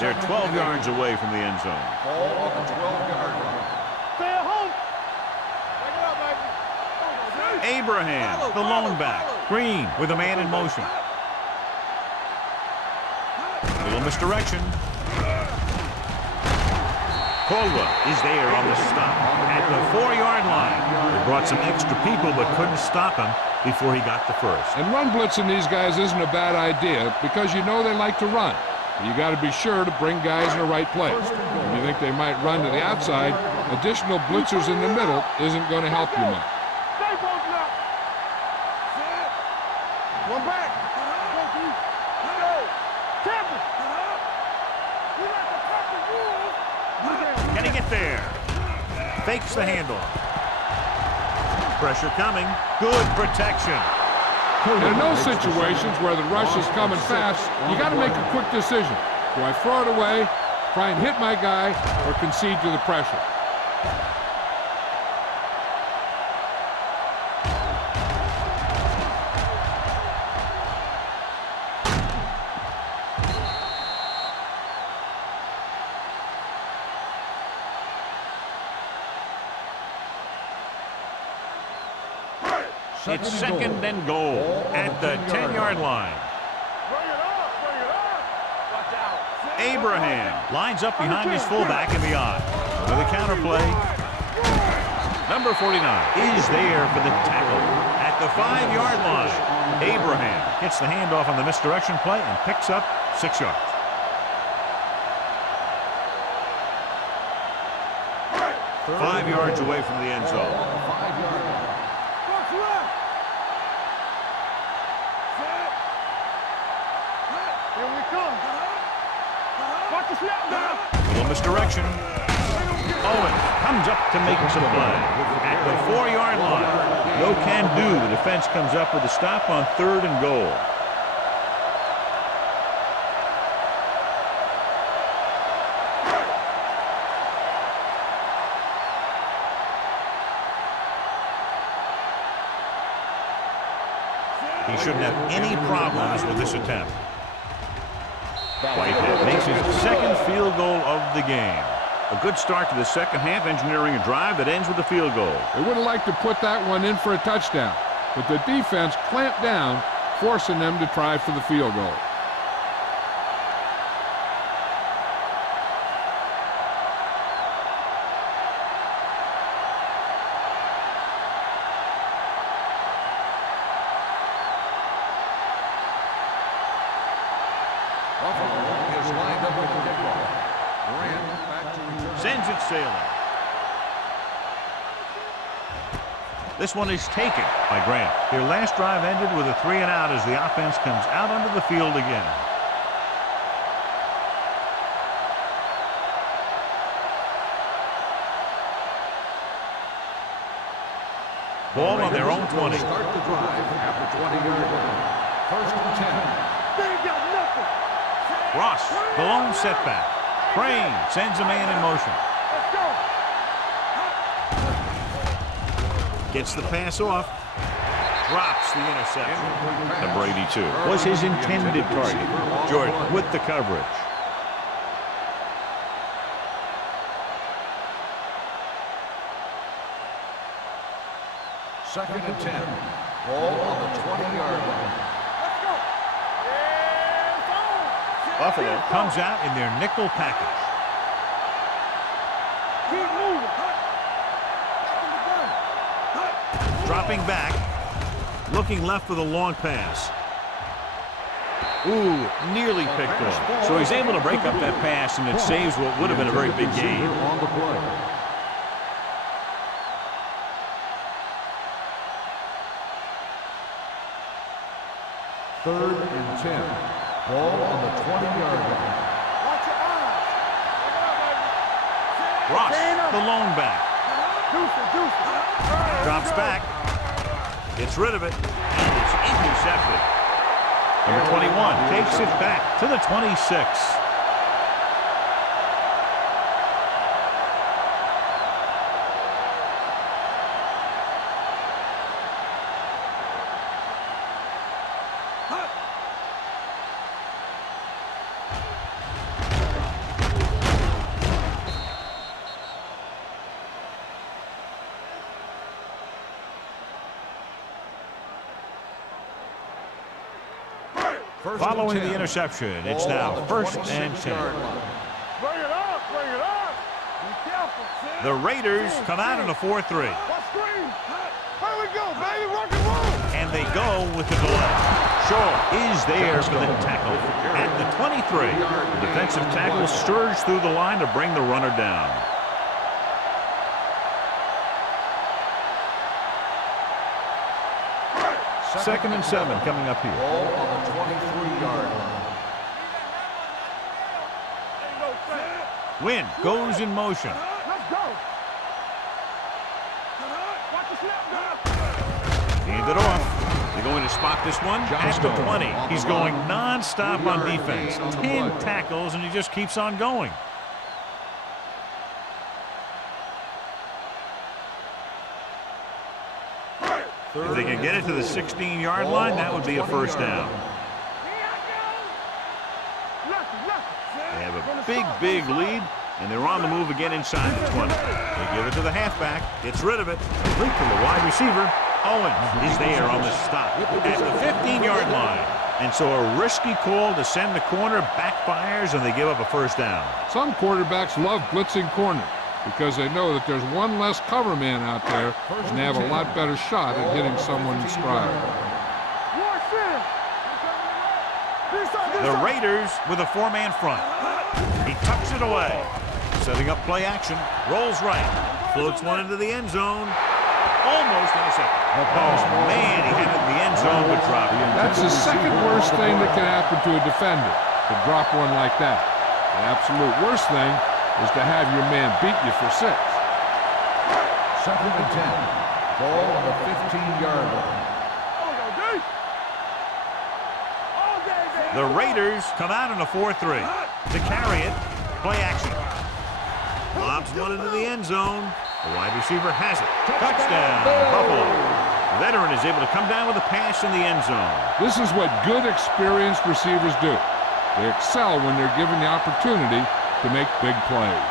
They're 12 yards away from the end zone. Ball on the 12-yard line. Stay at home. Take it up, baby. Abraham, the lone back. Green with a man in motion. Little misdirection. Caldwell is there on the stop at the 4-yard line. They brought some extra people but couldn't stop him before he got the first. And run blitzing these guys isn't a bad idea because you know they like to run. You got to be sure to bring guys in the right place. If you think they might run to the outside, additional blitzers in the middle isn't going to help you much. Stay posted up. Set. One back. Go, Keith. Go. Temple. We like the perfect rules. Can he get there? Fakes the handoff. Pressure coming. Good protection. In those situations where the rush is coming fast, you got to make a quick decision. Do I throw it away, try and hit my guy, or concede to the pressure? It's second and goal at the 10-yard line. Bring it up. Bring it up. Watch out. Set. Abraham lines up behind his fullback in the eye. With a counter play. Number 49 is there for the tackle at the 5-yard line. Abraham gets the handoff on the misdirection play and picks up 6 yards. Five yards away from the end zone. 5-yard line. Watch left. Set. Here we come. Watch the snap down. Little misdirection. Owen comes up to make the play at the 4-yard line. No can do. The defense comes up with a stop on 3rd and goal. He shouldn't have any problems with this attempt. Whitehead makes his second field goal of the game. A good start to the second half, engineering a drive that ends with a field goal. They would have liked to put that one in for a touchdown, but the defense clamped down, forcing them to try for the field goal. Buffalo is lined up for the kickoff. Grant back to return. Sends it sailing. This one is taken by Grant. Their last drive ended with a 3-and-out as the offense comes out onto the field again. Ball on their own 20. Start the drive at the 20-yard line. First and 10. They ain't got nothing. Ross, the lone setback. Crane sends a man in motion. Let's go. Gets the pass off. Drops the interception. Number 82 was his intended target. Jordan with the coverage. Second and 10. Ball on the 20-yard line. Let's go. Yeah, Buffalo comes out in their nickel package. keep moving. Back in the gun. Dropping back. Looking left for the long pass. Ooh, nearly picked off. So he's able to break up that pass, and it saves what would have been a very big gain. On the play. Third and 10. Ball on the 20-yard line. Watch your eyes. Ross, the lone back. Deuce. Drops back. Gets rid of it. And it's intercepted. Number 21 takes it back to the 26. Following the interception, it's now first and 10. Bring it up. Be careful. The Raiders come out in a 4-3. Watch screen. Here we go, baby. Rock and roll. And they go with the delay. Shaw is there for the tackle at the 23. The defensive tackle surged through the line to bring the runner down. Second and 7 coming up here. Ball on the 23-yard line. Wynn goes in motion. Let's go. Watch the snap. Hand it off. They're going to spot this one at the 20. He's going non-stop on defense. 10 tackles, and he just keeps on going. If they can get it to the 16-yard line, that would be a first down. They have a big lead, and they're on the move again inside the 20. They give it to the halfback. Gets rid of it. Complete to the wide receiver. Owens is there on the stop at the 15-yard line. And so a risky call to send the corner backfires, and they give up a first down. Some quarterbacks love blitzing corners because they know that there's one less cover man out there and they have a lot better shot at hitting someone in stride. The Raiders with a 4-man front. He tucks it away. Setting up play action. Rolls right. Floats one into the end zone. Almost intercepted. Oh, man, he had it in the end zone but dropped it. That's the second worst thing that can happen to a defender, to drop one like that. The absolute worst thing is to have your man beat you for 6. Second and 10. Ball on the 15-yard line. The Raiders come out in a 4-3. To carry it, play action. Lobs one into the end zone. The wide receiver has it. Touchdown, Buffalo. The veteran is able to come down with a pass in the end zone. This is what good, experienced receivers do. They excel when they're given the opportunity to make big plays.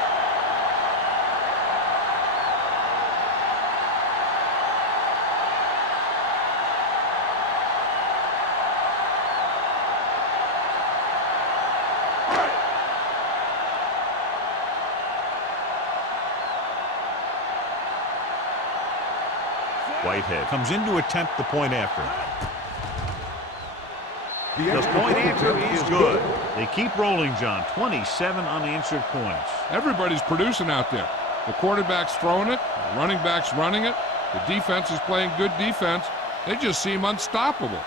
Whitehead comes in to attempt the point after. The point after is good. They keep rolling, John. 27 unanswered points. Everybody's producing out there. The quarterback's throwing it, the running back's running it, The defense is playing good defense. They just seem unstoppable.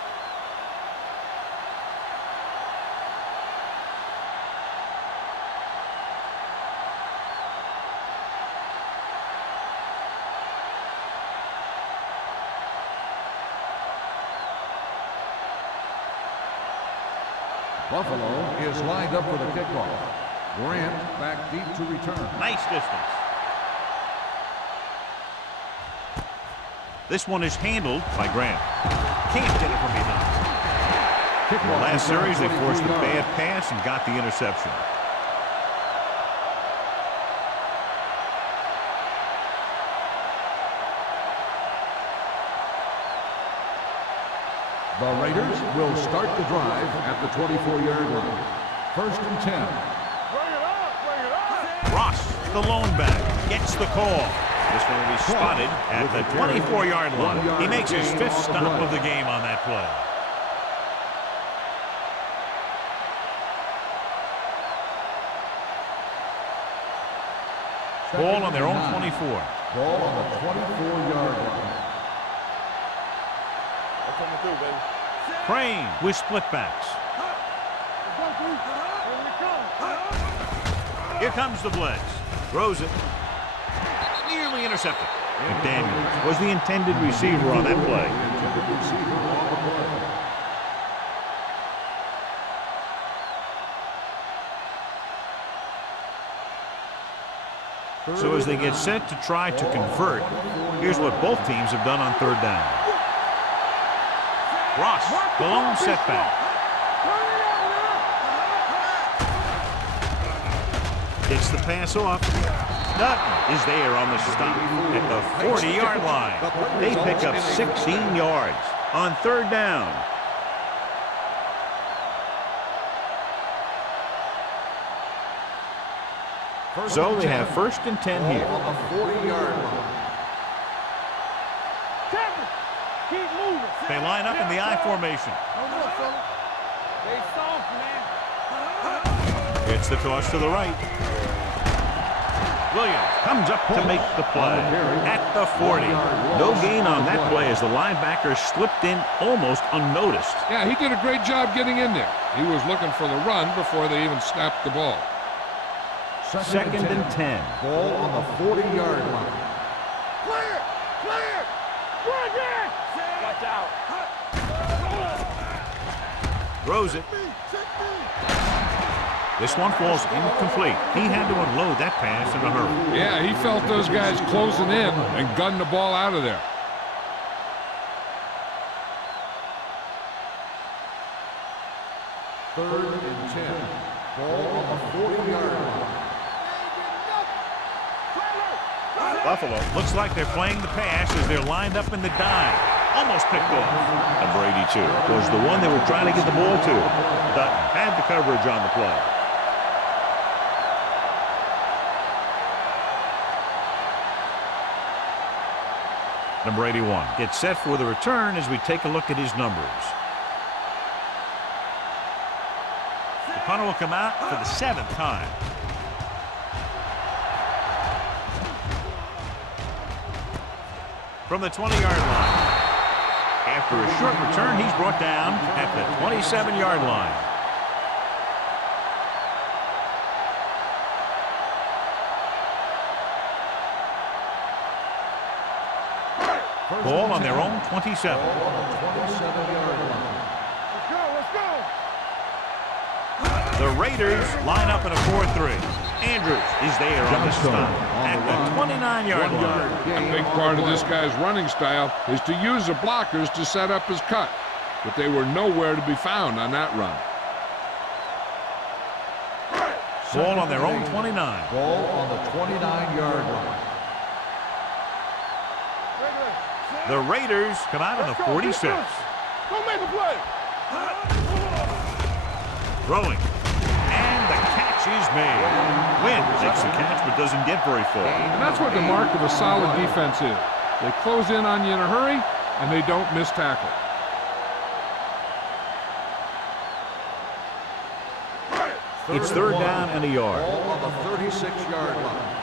Buffalo is lined up for the kickoff. Grant back deep to return. Nice distance. This one is handled by Grant. Can't get it from behind. In the last series, they forced a bad pass and got the interception. The Raiders will start the drive at the 24-yard line. 1st and 10. Bring it up, bring it up. Ross, the lone back, gets the call. This one will be spotted at the 24-yard line. He makes his 5th stop of the game on that play. Ball on their own 24. Ball on the 24-yard line. That's coming through, baby. Crane with split backs. Here comes the blitz. Throws it. Nearly intercepted. McDaniels was the intended receiver on that play. So as they get set to try to convert, here's what both teams have done on 3rd down. Ross, the lone setback. Gets the pass off. Dutton is there on the stop at the 40-yard line. They pick up 16 yards on 3rd down. So they have 1st and 10 here. On the 40-yard line. Keep moving. They line up in the I formation. They soft, man. It's the toss to the right. Williams comes up to make the play at the 40. No gain on that play as the linebacker slipped in almost unnoticed. Yeah, he did a great job getting in there. He was looking for the run before they even snapped the ball. 2nd and 10. Ball on the 40-yard line. Clear! Clear! Run again! Watch out. Throws it. This one falls incomplete. He had to unload that pass in a hurry. Yeah, he felt those guys closing in and gunned the ball out of there. Third and 10. Ball on the 40-yard line. Buffalo looks like they're playing the pass as they're lined up in the dime. Almost picked off. Number 82 was the one they were trying to get the ball to. Dutton had the coverage on the play. Number 81 gets set for the return as we take a look at his numbers. The punter will come out for the 7th time. From the 20-yard line. After a short return, he's brought down at the 27-yard line. Ball on their own 27. Ball on the 27-yard line. Let's go, let's go. The Raiders line up in a 4-3. Andrews is there on the stop at the 29-yard line. A big part of this guy's running style is to use the blockers to set up his cut, but they were nowhere to be found on that run. Ball on their own 29. Ball on the 29-yard line. The Raiders come out in the 46. Go make a play. Throwing. And the catch is made. Wynn takes the catch but doesn't get very far. And that's what the mark of a solid defense is. They close in on you in a hurry, and they don't miss tackle. It's 3rd down and a yard. Ball on the 36-yard line.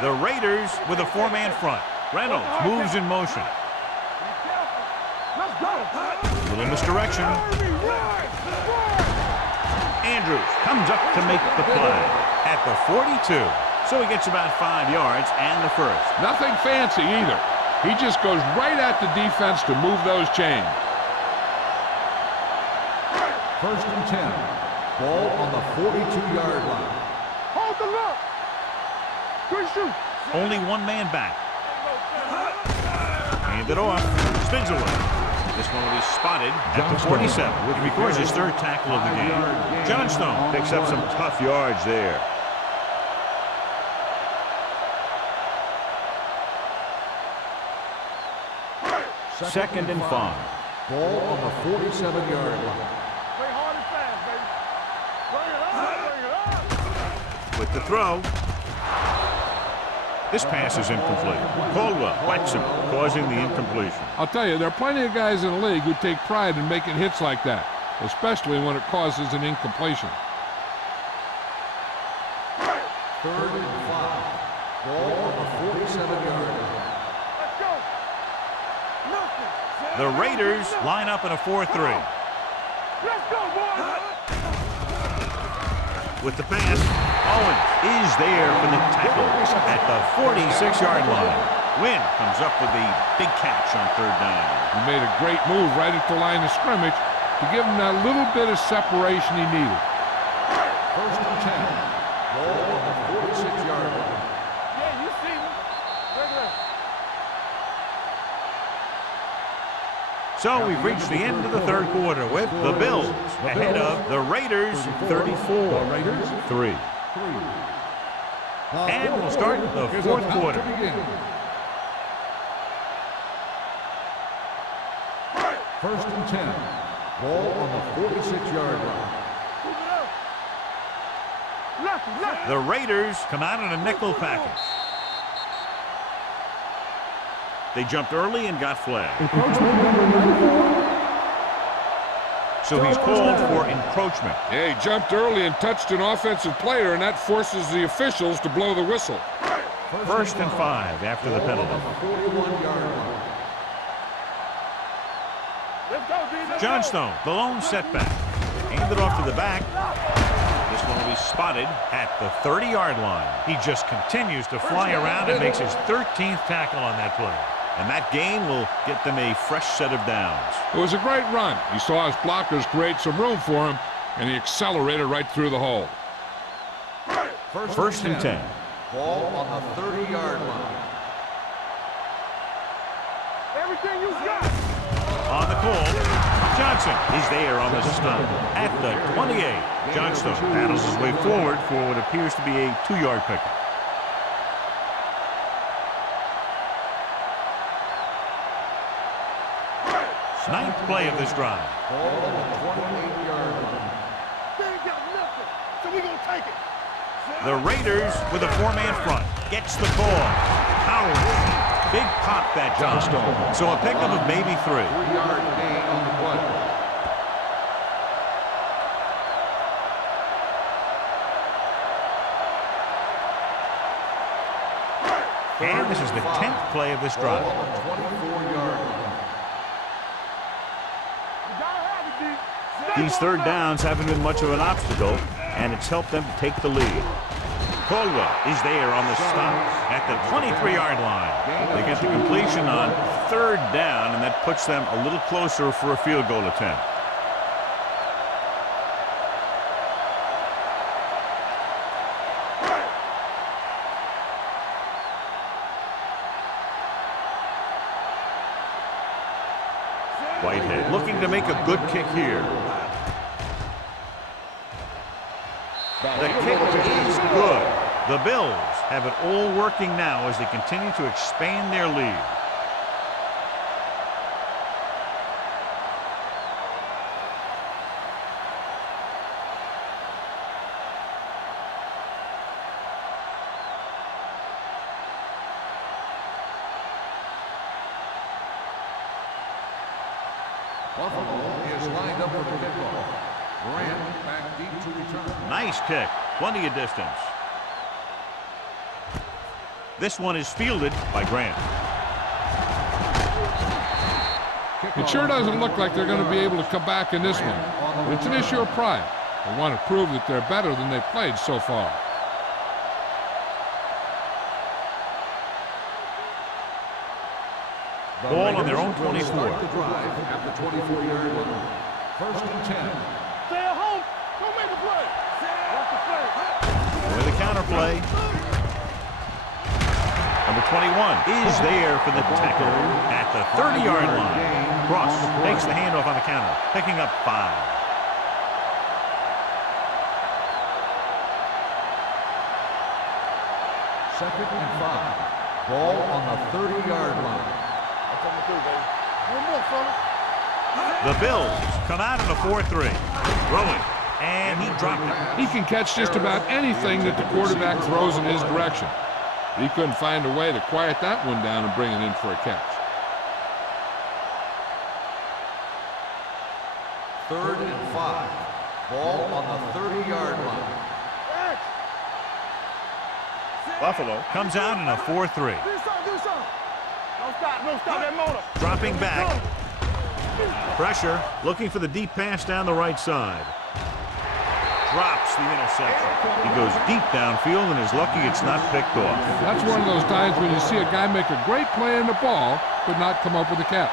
The Raiders with a four-man front. Reynolds moves in motion. Let's go. Little misdirection. Andrews comes up to make the play at the 42. So he gets about 5 yards and the first. Nothing fancy either. He just goes right at the defense to move those chains. First and 10. Ball on the 42-yard line. Hold the look. Good shoot. Only one man back. Hand it off. Spins away. This one will be spotted at the 47. He records his third tackle of the game. Johnstone picks up some tough yards there. Second and 5. Ball on the 47-yard line. Play hard and fast, baby. Bring it up. Bring it up. With the throw. This pass is incomplete. Caldwell whacks him, causing the incompletion. I'll tell you, there are plenty of guys in the league who take pride in making hits like that, especially when it causes an incompletion. Third and 5. Ball on the 47-yard line. Let's go. Nothing. The Raiders line up in a 4-3. Let's go, boys. With the pass, Owens is there for the tackle at the 46-yard line. Wynn comes up with the big catch on third down. He made a great move right at the line of scrimmage to give him that little bit of separation he needed. First and 10. Ball on the 46-yard line. Yeah, you see me. Regular. So we've reached the end of the third quarter with the Bills ahead of the Raiders 34-3. And we'll start the fourth quarter. First and 10. Ball on the 46-yard line. Move it up. Lucky. The Raiders come out in a nickel package. They jumped early and got flagged. Encroachment number 94. So he's called for encroachment. Yeah, he jumped early and touched an offensive player, and that forces the officials to blow the whistle. First and 5 after the penalty. 41-yard line. Let's go, D. Let's Johnstone, the lone setback. Handed off to the back. This one will be spotted at the 30-yard line. He just continues to fly around and makes his 13th tackle on that play. And that gain will get them a fresh set of downs. It was a great run. He saw his blockers create some room for him, and he accelerated right through the hole. First and 10. Ball on the 30-yard line. Everything you got. On the call, Johnson is there on the stop at the 28. Johnstone battles his way forward for what appears to be a 2-yard pickup. Ninth play of this drive. Ball on the 28-yard line. They ain't got nothing, so we gonna take it. The Raiders with a 4-man front. Gets the ball. Powers. Big pop that time. So a pickup of maybe 3. 3-yard gain on the play. And this is the 10th play of this Ball drive. on the 24-yard line. You gotta have it, D. These third downs haven't been much of an obstacle, and it's helped them to take the lead. Caldwell is there on the stop at the 23-yard line. They get the completion on third down, and that puts them a little closer for a field goal attempt. Whitehead looking to make a good kick here. The kick is good. The Bills have it all working now as they continue to expand their lead. Buffalo is lined up for the kickoff. Grant back deep to return. Nice kick. Plenty of distance. This one is fielded by Grant. It sure doesn't look like they're going to be able to come back in this one. But it's an issue of pride. They want to prove that they're better than they've played so far. Ball on their own 24. Start the drive at the 24-yard line. First and 10. Stay at home. Don't make a play. Watch the play. With a counter play. Number 21 is there for the tackle at the 30-yard line. Cross takes the handoff on the counter, picking up 5. Second and 5. Ball on the 30-yard line. That's what we do, baby. One more, fella. The Bills come out in a 4-3. Throwing, and he dropped it. He can catch just about anything that the quarterback throws in his direction. He couldn't find a way to quiet that one down and bring it in for a catch. Third and 5. Ball on the 30-yard line. Buffalo comes out in a 4-3. Do something, do something. Don't stop that motor. Dropping back. Pressure, looking for the deep pass down the right side. Drops the interception. He goes deep downfield and is lucky it's not picked off. That's one of those times when you see a guy make a great play in the ball, but not come up with a catch.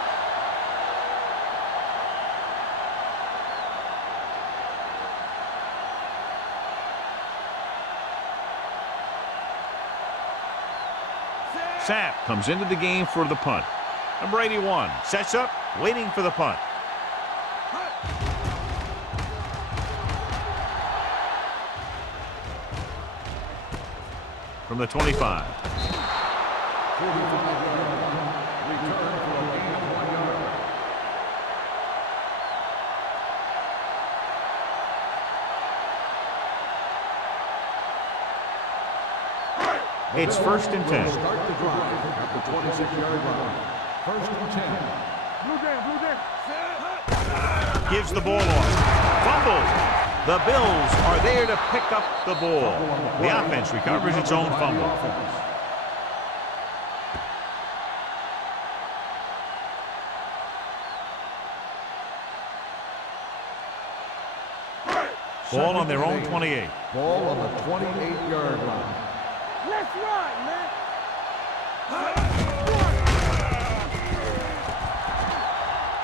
Sapp comes into the game for the punt. Number 81 sets up, waiting for the punt. From the 25. It's first and 10. Start the drive at the 26-yard line. First and 10. Blue down. Gives the ball off. Fumble. The Bills are there to pick up the ball. The offense recovers its own fumble. Ball on their own 28. Ball on the 28-yard line. Let's run, man.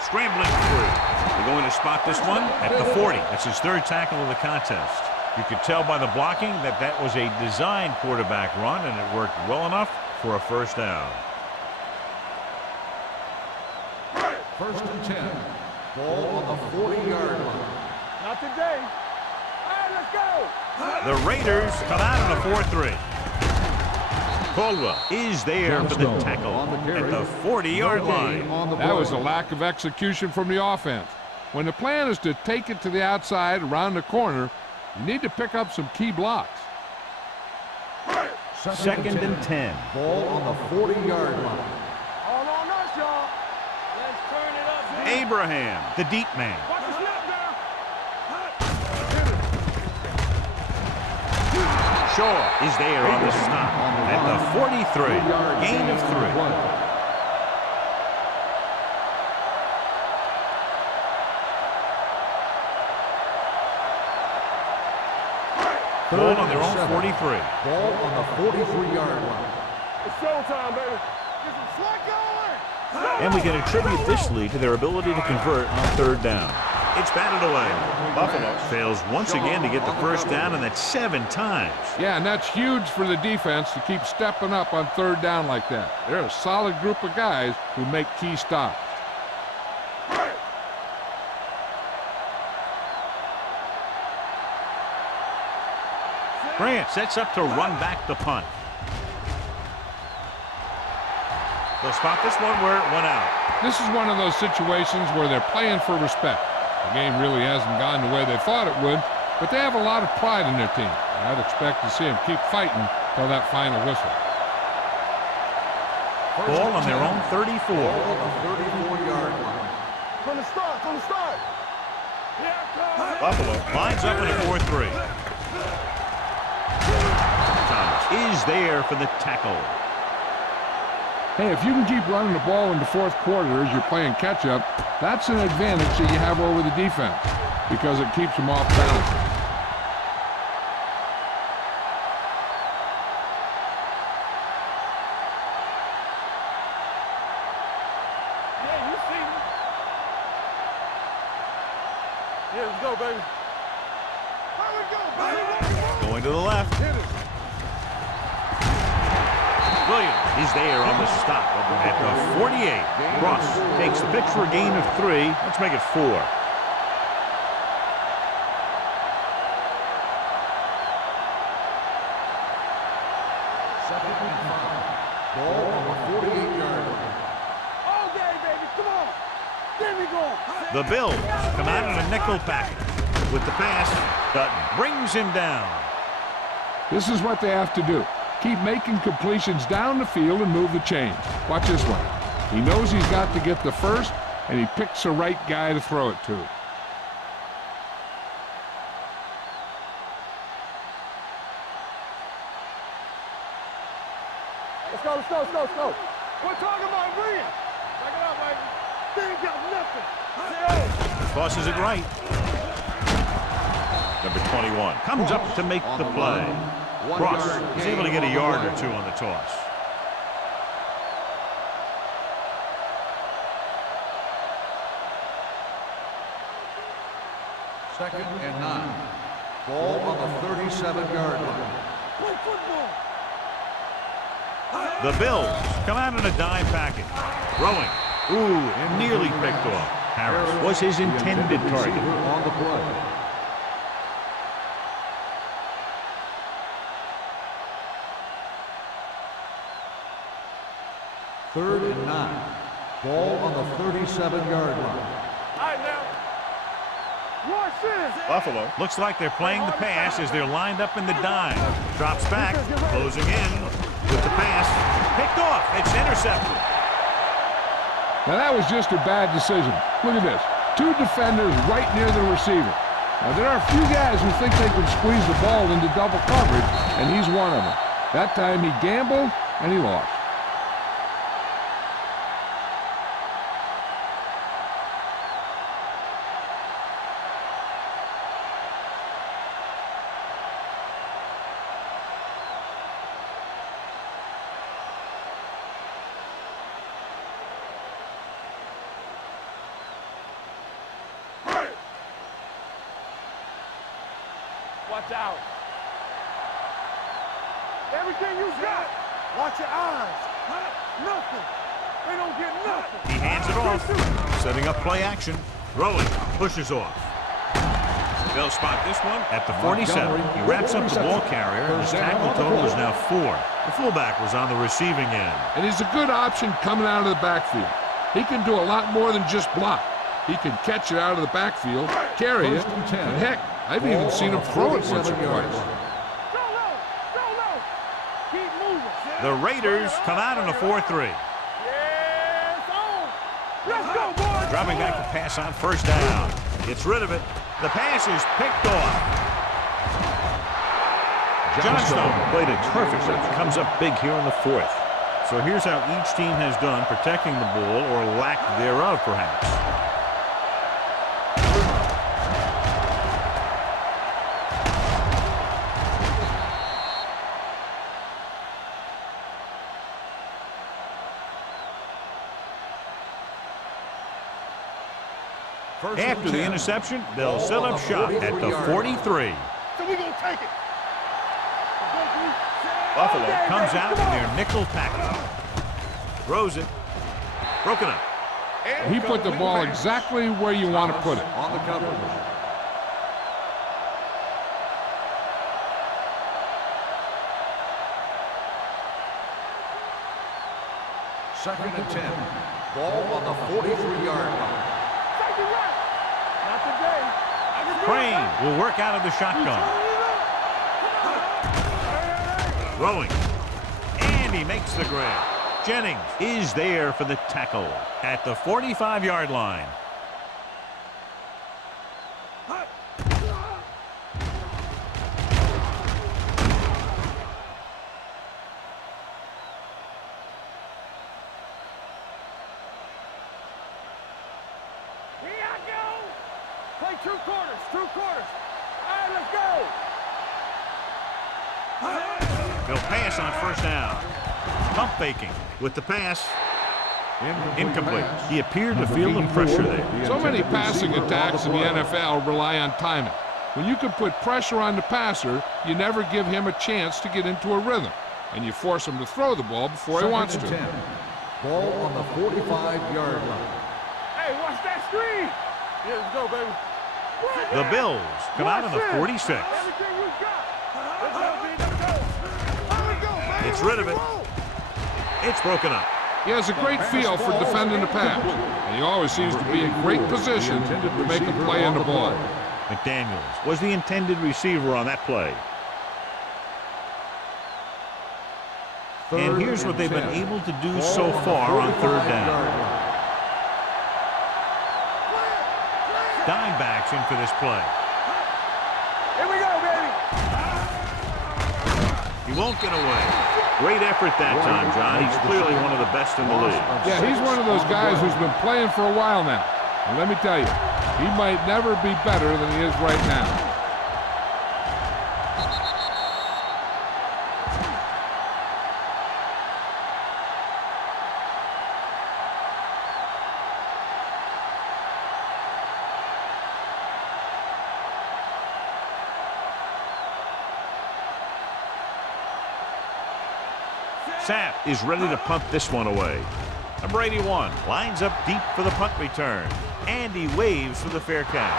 Scrambling through. They're going to spot this one at the 40. That's his third tackle of the contest. You could tell by the blocking that that was a designed quarterback run, and it worked well enough for a first down. First and 10. Ball on the 40-yard line. Not today. All right, let's go. The Raiders come out in a 4-3. Caldwell is there for the tackle at the 40-yard line. That was a lack of execution from the offense. When the plan is to take it to the outside around the corner, you need to pick up some key blocks. Second and 10. Ball on the 40-yard line. All on us, y'all. Let's turn it up, man. Abraham, the deep man. Watch the snap now. Shaw is there on the stop at the 43. Gain of 3. Ball on their own 43. Ball on the 43-yard line. It's showtime, baby. Get some slack going. And we can attribute this lead to their ability to convert on third down. It's batted away. Buffalo fails once again to get the first down, and that's 7 times. Yeah, and that's huge for the defense to keep stepping up on third down like that. They're a solid group of guys who make key stops. Grant sets up to run back the punt. They'll spot this one where it went out. This is one of those situations where they're playing for respect. The game really hasn't gone the way they thought it would, but they have a lot of pride in their team. I'd expect to see them keep fighting till that final whistle. Ball on their own 34. Ball on the 34-yard line. From the start. Here it comes. Buffalo lines up in a 4-3. Thomas is there for the tackle Hey, if you can keep running the ball in the fourth quarter as you're playing catch-up, that's an advantage that you have over the defense because it keeps them off balance. Yeah, you see me. Yeah, let's go, baby. Here we go, baby. Going to the left. Hit it. Williams is there on the stop at the 48. Ross takes the pitch for a gain of 3. Let's make it 4. Second and 5. Ball on the 48-yard line. All day, baby. Come on. Get me going. The Bills come out in a nickel package. With the pass, Dutton brings him down. This is what they have to do. Keep making completions down the field and move the chains. Watch this one. He knows he's got to get the first, and he picks the right guy to throw it to. Let's go, let's go, let's go, let's go. We're talking about Williams. Check it out, baby. They ain't got nothing. Tosses it right. Number 21 comes up to make the play. Ross is able to get a yard or 2 on the toss. Second and 9. Ball on the 37-yard line. Play football. The Bills come out in a dime package. Throwing. Ooh, nearly picked off. Harris was his intended target. On the play. Third and 9. Ball on the 37-yard line. All right, now. Watch this. Buffalo looks like they're playing the pass as they're lined up in the dime. Drops back, closing in with the pass. Picked off. It's intercepted. Now that was just a bad decision. Look at this. 2 defenders right near the receiver. Now there are a few guys who think they can squeeze the ball into double coverage, and he's one of them. That time he gambled, and he lost. Watch out. Everything you got. Watch your eyes. Nothing. They don't get nothing. He hands it off. Setting up play action. Throwing. Pushes off. They'll spot this one at the 47. He wraps up the ball carrier, and his tackle total is now 4. The fullback was on the receiving end. And he's a good option coming out of the backfield. He can do a lot more than just block. He can catch it out of the backfield, carry it, and heck, I've even seen him throw it once or twice. Keep moving. The Raiders come out in a 4-3. Yeah, it's on. Let's go, boys. Dropping back to pass on first down. Gets rid of it. The pass is picked off. Johnstone played it perfectly. Comes up big here in the 4th. So here's how each team has done protecting the ball, or lack thereof, perhaps. After the interception, they'll set up shop at the 43. So we gonna take it. Buffalo comes out in their nickel package. Throws it. Broken up. He put the ball exactly where you want to put it. On the coverage. Second and 10. Ball on the 43-yard line. Not today. Crane will work out of the shotgun. Throwing. And he makes the grab. Jennings is there for the tackle at the 45-yard line. 2 quarters. All right, let's go. He'll pass on first down. Pump faking with the pass. Incomplete. He appeared to feel the pressure there. So many passing attacks in the NFL rely on timing. When you can put pressure on the passer, you never give him a chance to get into a rhythm, and you force him to throw the ball before he wants to. 10. Ball on the 45-yard line. Hey, watch that screen. Yeah, let's go, baby. The Bills come out on the 46. Everything you got. Let's go, B. Let's go. Let's go, baby. It's rid of it. It's broken up. He has a great feel for defending the pass, and he always seems to be in great position to make a play on the ball. McDaniels was the intended receiver on that play. And here's what they've been able to do so far on third down. Dime backs in for this play. Here we go, baby. He won't get away. Great effort that time, John. He's clearly one of the best in the league. Yeah, he's one of those guys who's been playing for a while now. And let me tell you, he might never be better than he is right now. Sapp is ready to punt this one away. Number 81 lines up deep for the punt return. And he waves for the fair catch.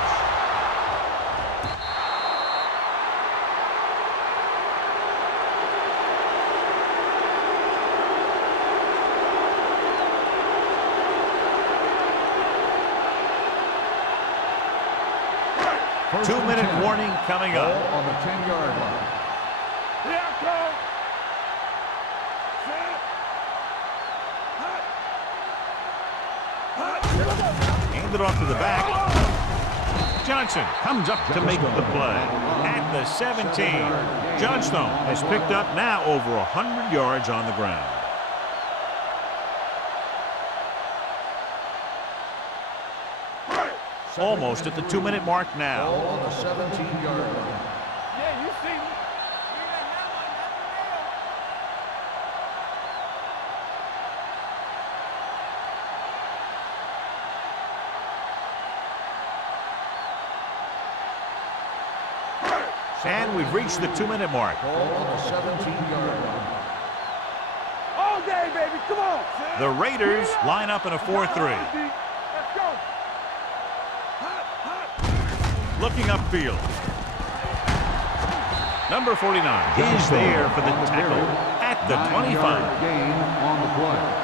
Two-minute warning coming up. Ball on the 10-yard line. Here I come. Handed off to the back. Johnson comes up to make the play. At the 17, Johnstone has picked up now over 100 yards on the ground. Almost at the 2-minute mark now. Ball on the 17-yard line. Yeah, you see me. And we've reached the 2-minute mark. Ball on the 17-yard line. All day, baby. Come on. The Raiders line up in a 4-3. Let's go. Looking upfield. Number 49 is there for the tackle at the 25. 9-yard gain on the play.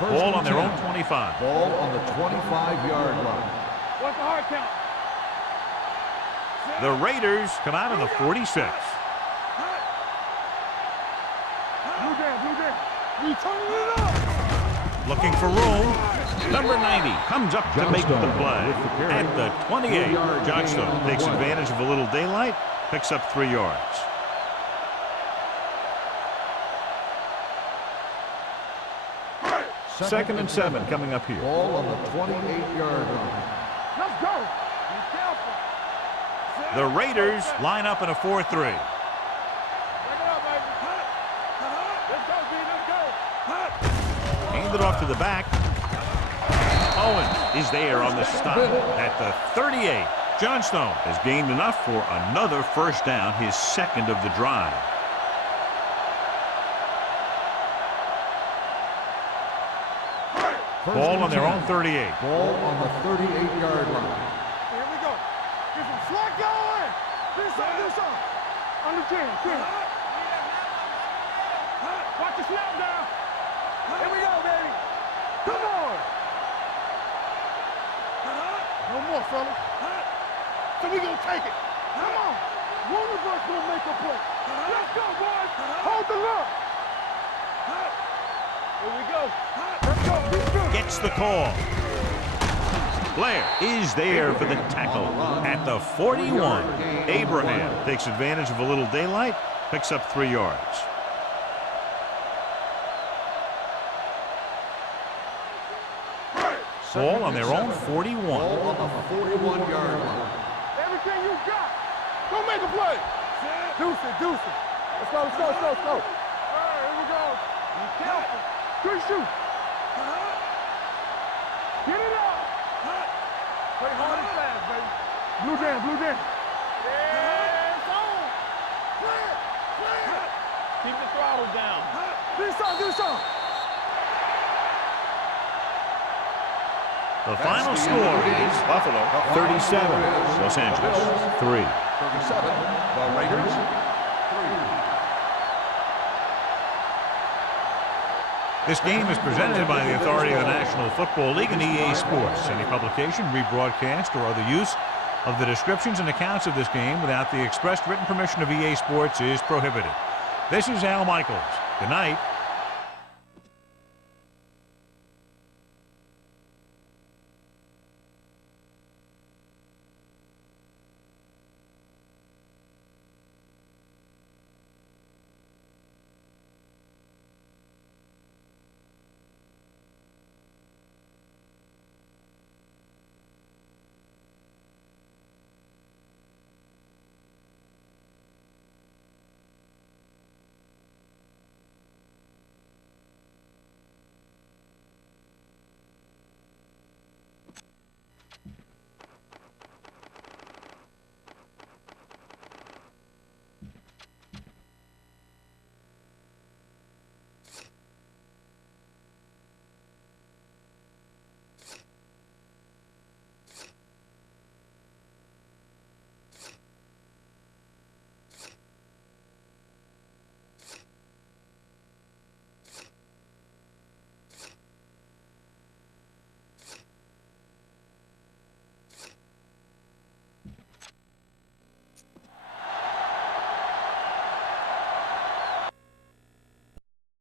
Ball on their own 25. Ball on the 25-yard line. What's the hard count? The Raiders come out on the 46. Blue down. We turning it up. Looking for room. Number 90 comes up to make the play at the 28. Johnstone takes advantage of a little daylight, picks up 3 yards. Second and 7 coming up here. Ball on the 28-yard line. Let's go. Be careful. The Raiders line up in a 4-3. Bring it up, baby. Let's go, B. Let's go. Handed off to the back. Owens is there on the stop at the 38. Johnstone has gained enough for another first down, his second of the drive. Ball on their own 38. Ball on the 38-yard line. Here we go. Get some slack going. Do something. On the 10. Watch the snap down. Here we go, baby. Come on. No more, fella. So we gonna take it. Come on. One of us gonna make a play. Let's go, boys. Hold the look. Here we go. Let's go. Gets the call. Blair is there for the tackle at the 41. Abraham takes advantage of a little daylight, picks up 3 yards. Ball on their own 41. Ball on the 41-yard line. Everything you got. Go make a play. Deuce it, deuce it. Let's go, let's go, let's go, let's go. All right, here we go. Be careful. Good shoot. Get it out. Play hard and fast, baby. Blue down, blue down. Yeah, it's on. Play it, play it. Keep the throttle down. Do something. The final score is Buffalo 37, Los Angeles 3. 37, the Raiders 3. This game is presented by the authority of the National Football League and EA Sports. Any publication, rebroadcast, or other use of the descriptions and accounts of this game without the expressed written permission of EA Sports is prohibited. This is Al Michaels. Good night.